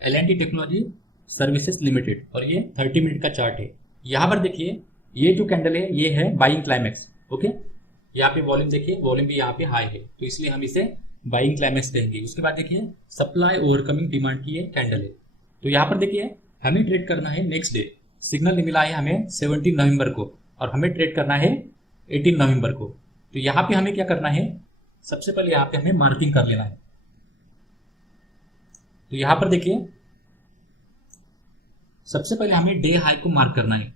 L&T technology services limited, और ये 30 मिनट का चार्ट है। यहाँ पर देखिए ये जो कैंडल है ये है बाइंग क्लाइमेक्स। ओके, यहाँ पे वॉल्यूम देखिए, वॉल्यूम भी यहाँ पे हाई है, तो इसलिए हम इसे बाइंग क्लाइमेक्स कहेंगे। उसके बाद देखिए सप्लाई ओवरकमिंग डिमांड की ये कैंडल है। तो यहाँ पर देखिए हमें ट्रेड करना है नेक्स्ट डे, सिग्नल मिला है हमें 17 नवंबर को, और हमें ट्रेड करना है 18 नवंबर को। तो यहाँ पे हमें क्या करना है, सबसे पहले यहाँ पे हमें मार्किंग कर लेना है। तो यहाँ पर देखिए सबसे पहले हमें डे हाई को मार्क करना है।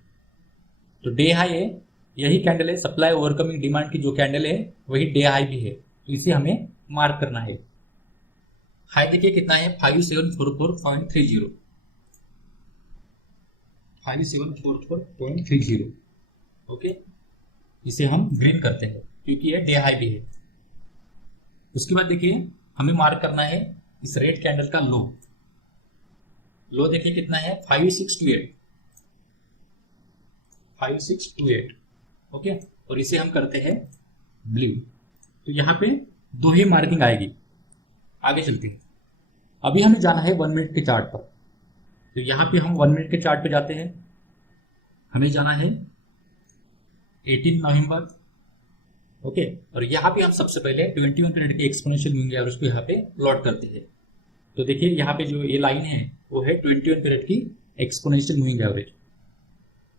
तो डे हाई है, यही कैंडल है, सप्लाई ओवरकमिंग डिमांड की जो कैंडल है वही डे हाई भी है, तो इसे हमें मार्क करना है। हाई देखिए कितना है, 5744.30, 5744.30। ओके, इसे हम ग्रीन करते हैं क्योंकि ये डे हाई भी है। उसके बाद देखिए हमें मार्क करना है इस रेड कैंडल का लो। लो देखिए कितना है, 5628। ओके, और इसे हम करते हैं ब्लू। तो यहाँ पे दो ही मार्किंग आएगी। आगे चलते हैं, अभी हमें जाना है 1 मिनट के चार्ट पर। तो यहाँ पे हम 1 मिनट के चार्ट पे जाते हैं, हमें जाना है 18 नवंबर। ओके, और यहाँ पे हम सबसे पहले 21 मिनट के एक्सपोनेंशियल मूविंग एवरेज को यहाँ पे प्लॉट करते हैं। तो देखिए यहाँ पे जो ये लाइन है वो है 21 मिनट की एक्सपोनेंशियल मूविंग एवरेज।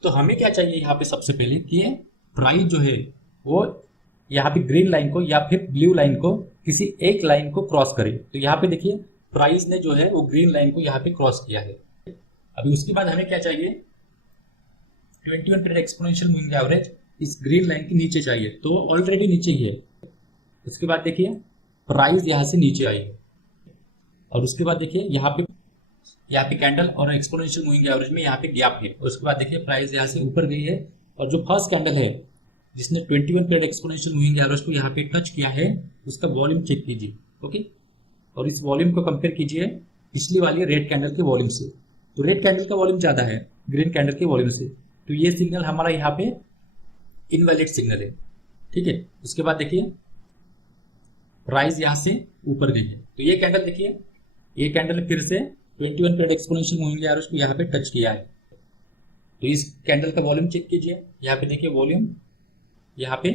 तो हमें क्या चाहिए यहाँ पे सबसे पहले कि ये प्राइस जो है वो यहाँ पे ग्रीन लाइन को या फिर ब्लू लाइन को किसी एक लाइन को क्रॉस करे। तो यहाँ पे देखिए प्राइस ने जो है वो ग्रीन लाइन को यहाँ पे क्रॉस किया है। अभी उसके बाद हमें क्या चाहिए, 21 मिनट एक्सपोनेंशियल मूविंग एवरेज इस ग्रीन लाइन के नीचे चाहिए, तो ऑलरेडी नीचे ही है। उसके बाद देखिए प्राइस यहाँ से नीचे आई है, और उसके बाद देखिए यहाँ पे कैंडल और एक्सपोनेंशियल मूविंग एवरेज में यहाँ पे गैप है। और उसके बाद देखिए प्राइस यहाँ से ऊपर गई है, और जो फर्स्ट कैंडल है जिसने 21 मिनट एक्सपोनेंशियल मूविंग एवरेज को यहाँ पे टच किया है उसका वॉल्यूम चेक कीजिए। ओके, और इस वॉल्यूम को कंपेयर कीजिए पिछली वाली रेड कैंडल के वॉल्यूम से। तो रेड कैंडल का वॉल्यूम ज्यादा है ग्रीन कैंडल के वॉल्यूम से, तो ये सिग्नल हमारा यहाँ पे इनवैलिड सिग्नल है। ठीक है, उसके बाद देखिए प्राइस यहाँ से ऊपर गई है, तो ये कैंडल देखिए, ये कैंडल फिर से 21 मिनट एक्सपोनेंशियल मूविंग एवरेज को यहाँ पे टच किया है। तो इस कैंडल का वॉल्यूम चेक कीजिए, यहाँ पे देखिए वॉल्यूम यहाँ पे,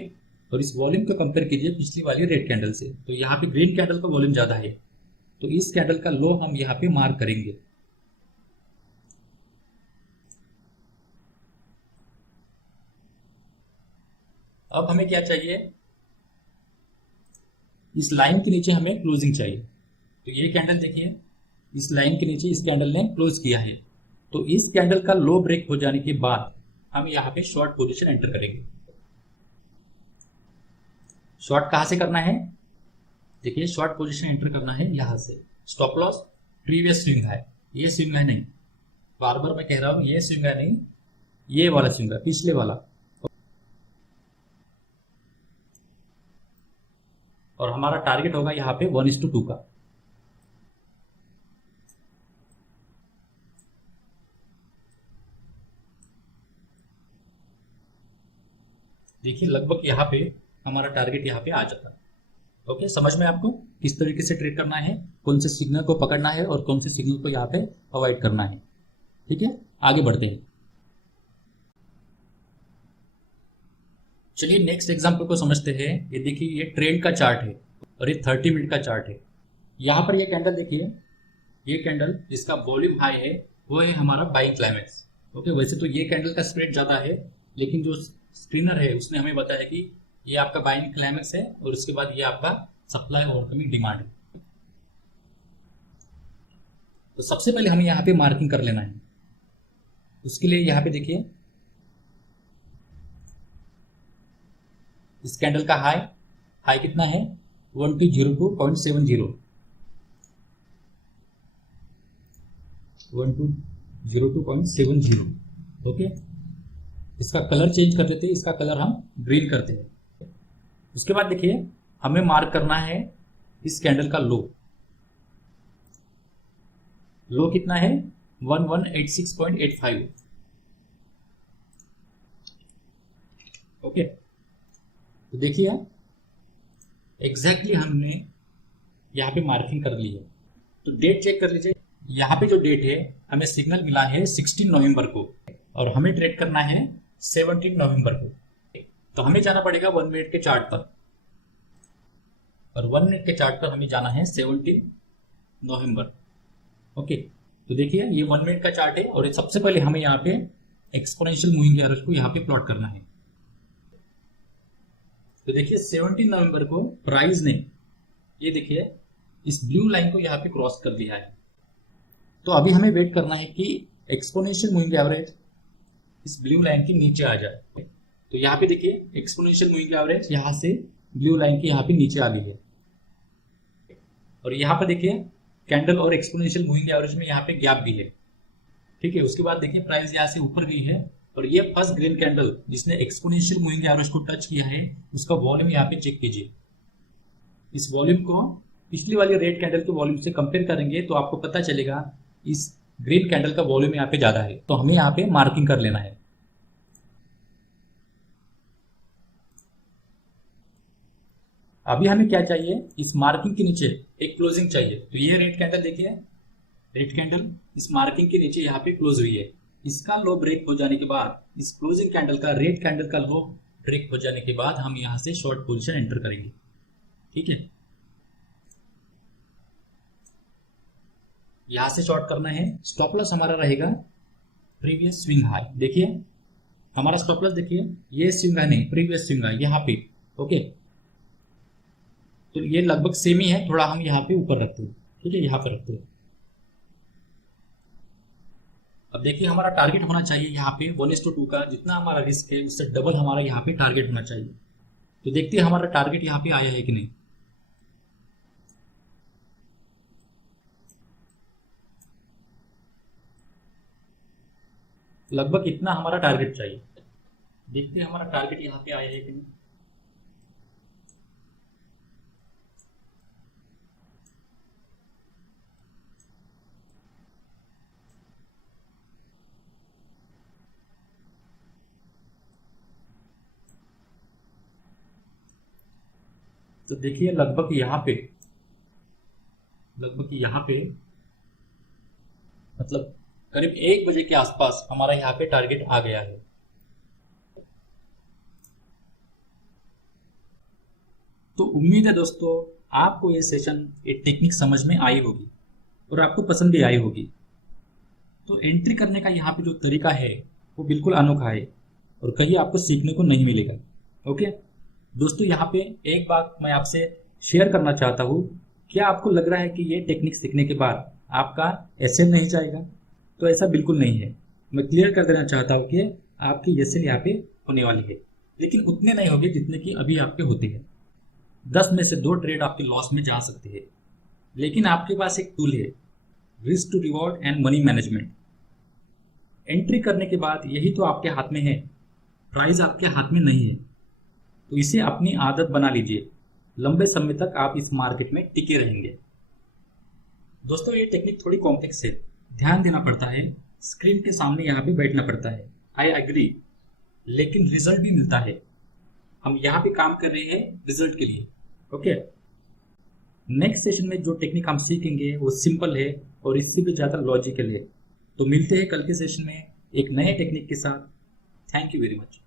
और इस वॉल्यूम को कंपेयर कीजिए पिछली वाली रेड कैंडल से। तो यहाँ पे ग्रीन कैंडल का वॉल्यूम ज्यादा है, तो इस कैंडल का लो हम यहाँ पे मार्क करेंगे। अब हमें क्या चाहिए, इस लाइन के नीचे हमें क्लोजिंग चाहिए। तो ये कैंडल देखिए, इस लाइन के नीचे इस कैंडल ने क्लोज किया है, तो इस कैंडल का लो ब्रेक हो जाने के बाद हम यहाँ पे शॉर्ट पोजीशन एंटर करेंगे। शॉर्ट कहां से करना है, देखिए शॉर्ट पोजीशन एंटर करना है यहां से। स्टॉप लॉस प्रीवियस स्विंग है, ये स्विंग है नहीं, बार बार मैं कह रहा हूं ये स्विंग है नहीं, ये वाला स्विंग है, पिछले वाला। और हमारा टारगेट होगा यहाँ पे 1:2 का। देखिए लगभग यहाँ पे हमारा टारगेट यहाँ पे आ जाता है। ओके, समझ में आपको किस तरीके से ट्रेड करना है, कौन से सिग्नल को पकड़ना है और कौन से सिग्नल को यहाँ पे अवॉइड करना है। ठीक है, आगे बढ़ते हैं। चलिए नेक्स्ट एग्जांपल को समझते हैं। ये देखिए ये ट्रेंड का चार्ट है और ये 30 मिनट का चार्ट है। यहाँ पर ये कैंडल देखिए, ये कैंडल जिसका वॉल्यूम हाई है वो है हमारा बाइंग क्लाइमेक्स। ओके, वैसे तो ये कैंडल का स्प्रेड ज्यादा है, लेकिन जो स्क्रीनर है उसने हमें बताया कि ये आपका बाइंग क्लाइमेक्स है और उसके बाद ये आपका सप्लाई और कमिंग डिमांड है। तो सबसे पहले हमें यहाँ पे मार्किंग कर लेना है। उसके लिए यहाँ पे देखिए इस कैंडल का हाई कितना है 1202.70 1202.70। ओके, इसका कलर चेंज कर लेते हैं, इसका कलर हम ग्रीन करते हैं। उसके बाद देखिए हमें मार्क करना है इस कैंडल का लो कितना है 1186.85। ओके, तो देखिए एग्जैक्टली हमने यहाँ पे मार्किंग कर ली है। तो डेट चेक कर लीजिए, यहाँ पे जो डेट है हमें सिग्नल मिला है 16 नवंबर को और हमें ट्रेड करना है 17 नवंबर को। तो हमें जाना पड़ेगा 1 मिनट के चार्ट पर और 1 मिनट के चार्ट पर हमें जाना है 17 नवंबर। ओके, तो देखिए ये 1 मिनट का चार्ट है और सबसे पहले हमें यहाँ पे एक्सपोनेंशियल मूविंग एवरेज को यहाँ पे प्लॉट करना है। तो देखिए 17 नवंबर को प्राइस ने ये देखिए इस ब्लू लाइन को यहाँ पे क्रॉस कर दिया है। तो अभी हमें वेट करना है कि एक्सपोनेंशियल मूविंग एवरेज इस ब्लू लाइन के नीचे आ जाए। तो यहाँ पे देखिए एक्सपोनेंशियल मूविंग एवरेज यहाँ से ब्लू लाइन के यहाँ पे नीचे आ गई है और यहाँ पर देखिए कैंडल और एक्सपोनेंशियल मूविंग एवरेज में यहाँ पे गैप भी है। ठीक है, उसके बाद देखिए प्राइस यहाँ से ऊपर गई है और ये फर्स्ट ग्रीन कैंडल जिसने एक्सपोनेंशियल मूविंग एवरेज को टच किया है उसका वॉल्यूम यहाँ पे चेक कीजिए। इस वॉल्यूम को पिछली वाली रेड कैंडल के वॉल्यूम से कंपेयर करेंगे तो आपको पता चलेगा इस ग्रीन कैंडल का वॉल्यूम यहाँ पे ज्यादा है। तो हमें यहाँ पे मार्किंग कर लेना है। अभी हमें क्या चाहिए, इस मार्किंग के नीचे एक क्लोजिंग चाहिए। तो ये रेड कैंडल देखिए, रेड कैंडल इस मार्किंग के नीचे यहाँ पे क्लोज हुई है। इसका लो ब्रेक हो जाने के बाद, इस क्लोजिंग कैंडल का रेड कैंडल का लो ब्रेक हो जाने के बाद हम यहाँ से शॉर्ट पोजीशन एंटर करेंगे। ठीक है, यहां से शॉर्ट करना है। स्टॉप लॉस हमारा रहेगा प्रीवियस स्विंग हाई। देखिए हमारा स्टॉप लॉस देखिए, ये स्विंग हाई नहीं, प्रीवियस स्विंग हाई यहाँ पे। ओके, तो ये लगभग सेम ही है, थोड़ा हम यहाँ पे ऊपर रखते हैं। ठीक है, यहाँ पे रखते हैं। अब देखिए हमारा टारगेट होना चाहिए यहाँ पे 1:2 का, जितना हमारा रिस्क है उससे डबल हमारा यहाँ पे टारगेट होना चाहिए। तो देखते हैं हमारा टारगेट यहाँ पे आया है कि नहीं। लगभग इतना हमारा टारगेट चाहिए। देखते हैं हमारा टारगेट यहाँ पे आया है कि नहीं। तो देखिए लगभग यहाँ पे मतलब करीब 1 बजे के आसपास हमारा यहाँ पे टारगेट आ गया है। तो उम्मीद है दोस्तों आपको ये सेशन, ये टेक्निक समझ में आई होगी और आपको पसंद भी आई होगी। तो एंट्री करने का यहाँ पे जो तरीका है वो बिल्कुल अनोखा है और कहीं आपको सीखने को नहीं मिलेगा। ओके दोस्तों, यहाँ पे एक बात मैं आपसे शेयर करना चाहता हूँ। क्या आपको लग रहा है कि ये टेक्निक सीखने के बाद आपका एसएल नहीं जाएगा? तो ऐसा बिल्कुल नहीं है। मैं क्लियर कर देना चाहता हूँ कि आपकी एसएल यहाँ पे होने वाली है, लेकिन उतने नहीं होंगे जितने कि अभी आपके होते हैं। 10 में से 2 ट्रेड आपके लॉस में जा सकते हैं, लेकिन आपके पास एक टूल है, risk to reward and money management. Entry करने के बाद यही तो आपके हाथ में है, प्राइस आपके हाथ में नहीं है। तो इसे अपनी आदत बना लीजिए, लंबे समय तक आप इस मार्केट में टिके रहेंगे। दोस्तों ये टेक्निक थोड़ी कॉम्प्लेक्स है, ध्यान देना पड़ता है, स्क्रीन के सामने यहाँ पे बैठना पड़ता है। आई एग्री, लेकिन रिजल्ट भी मिलता है। हम यहाँ पे काम कर रहे हैं रिजल्ट के लिए। ओके, नेक्स्ट सेशन में जो टेक्निक हम सीखेंगे वो सिंपल है और इससे भी ज़्यादा लॉजिकल है। तो मिलते हैं कल के सेशन में एक नए टेक्निक के साथ। Thank you very much.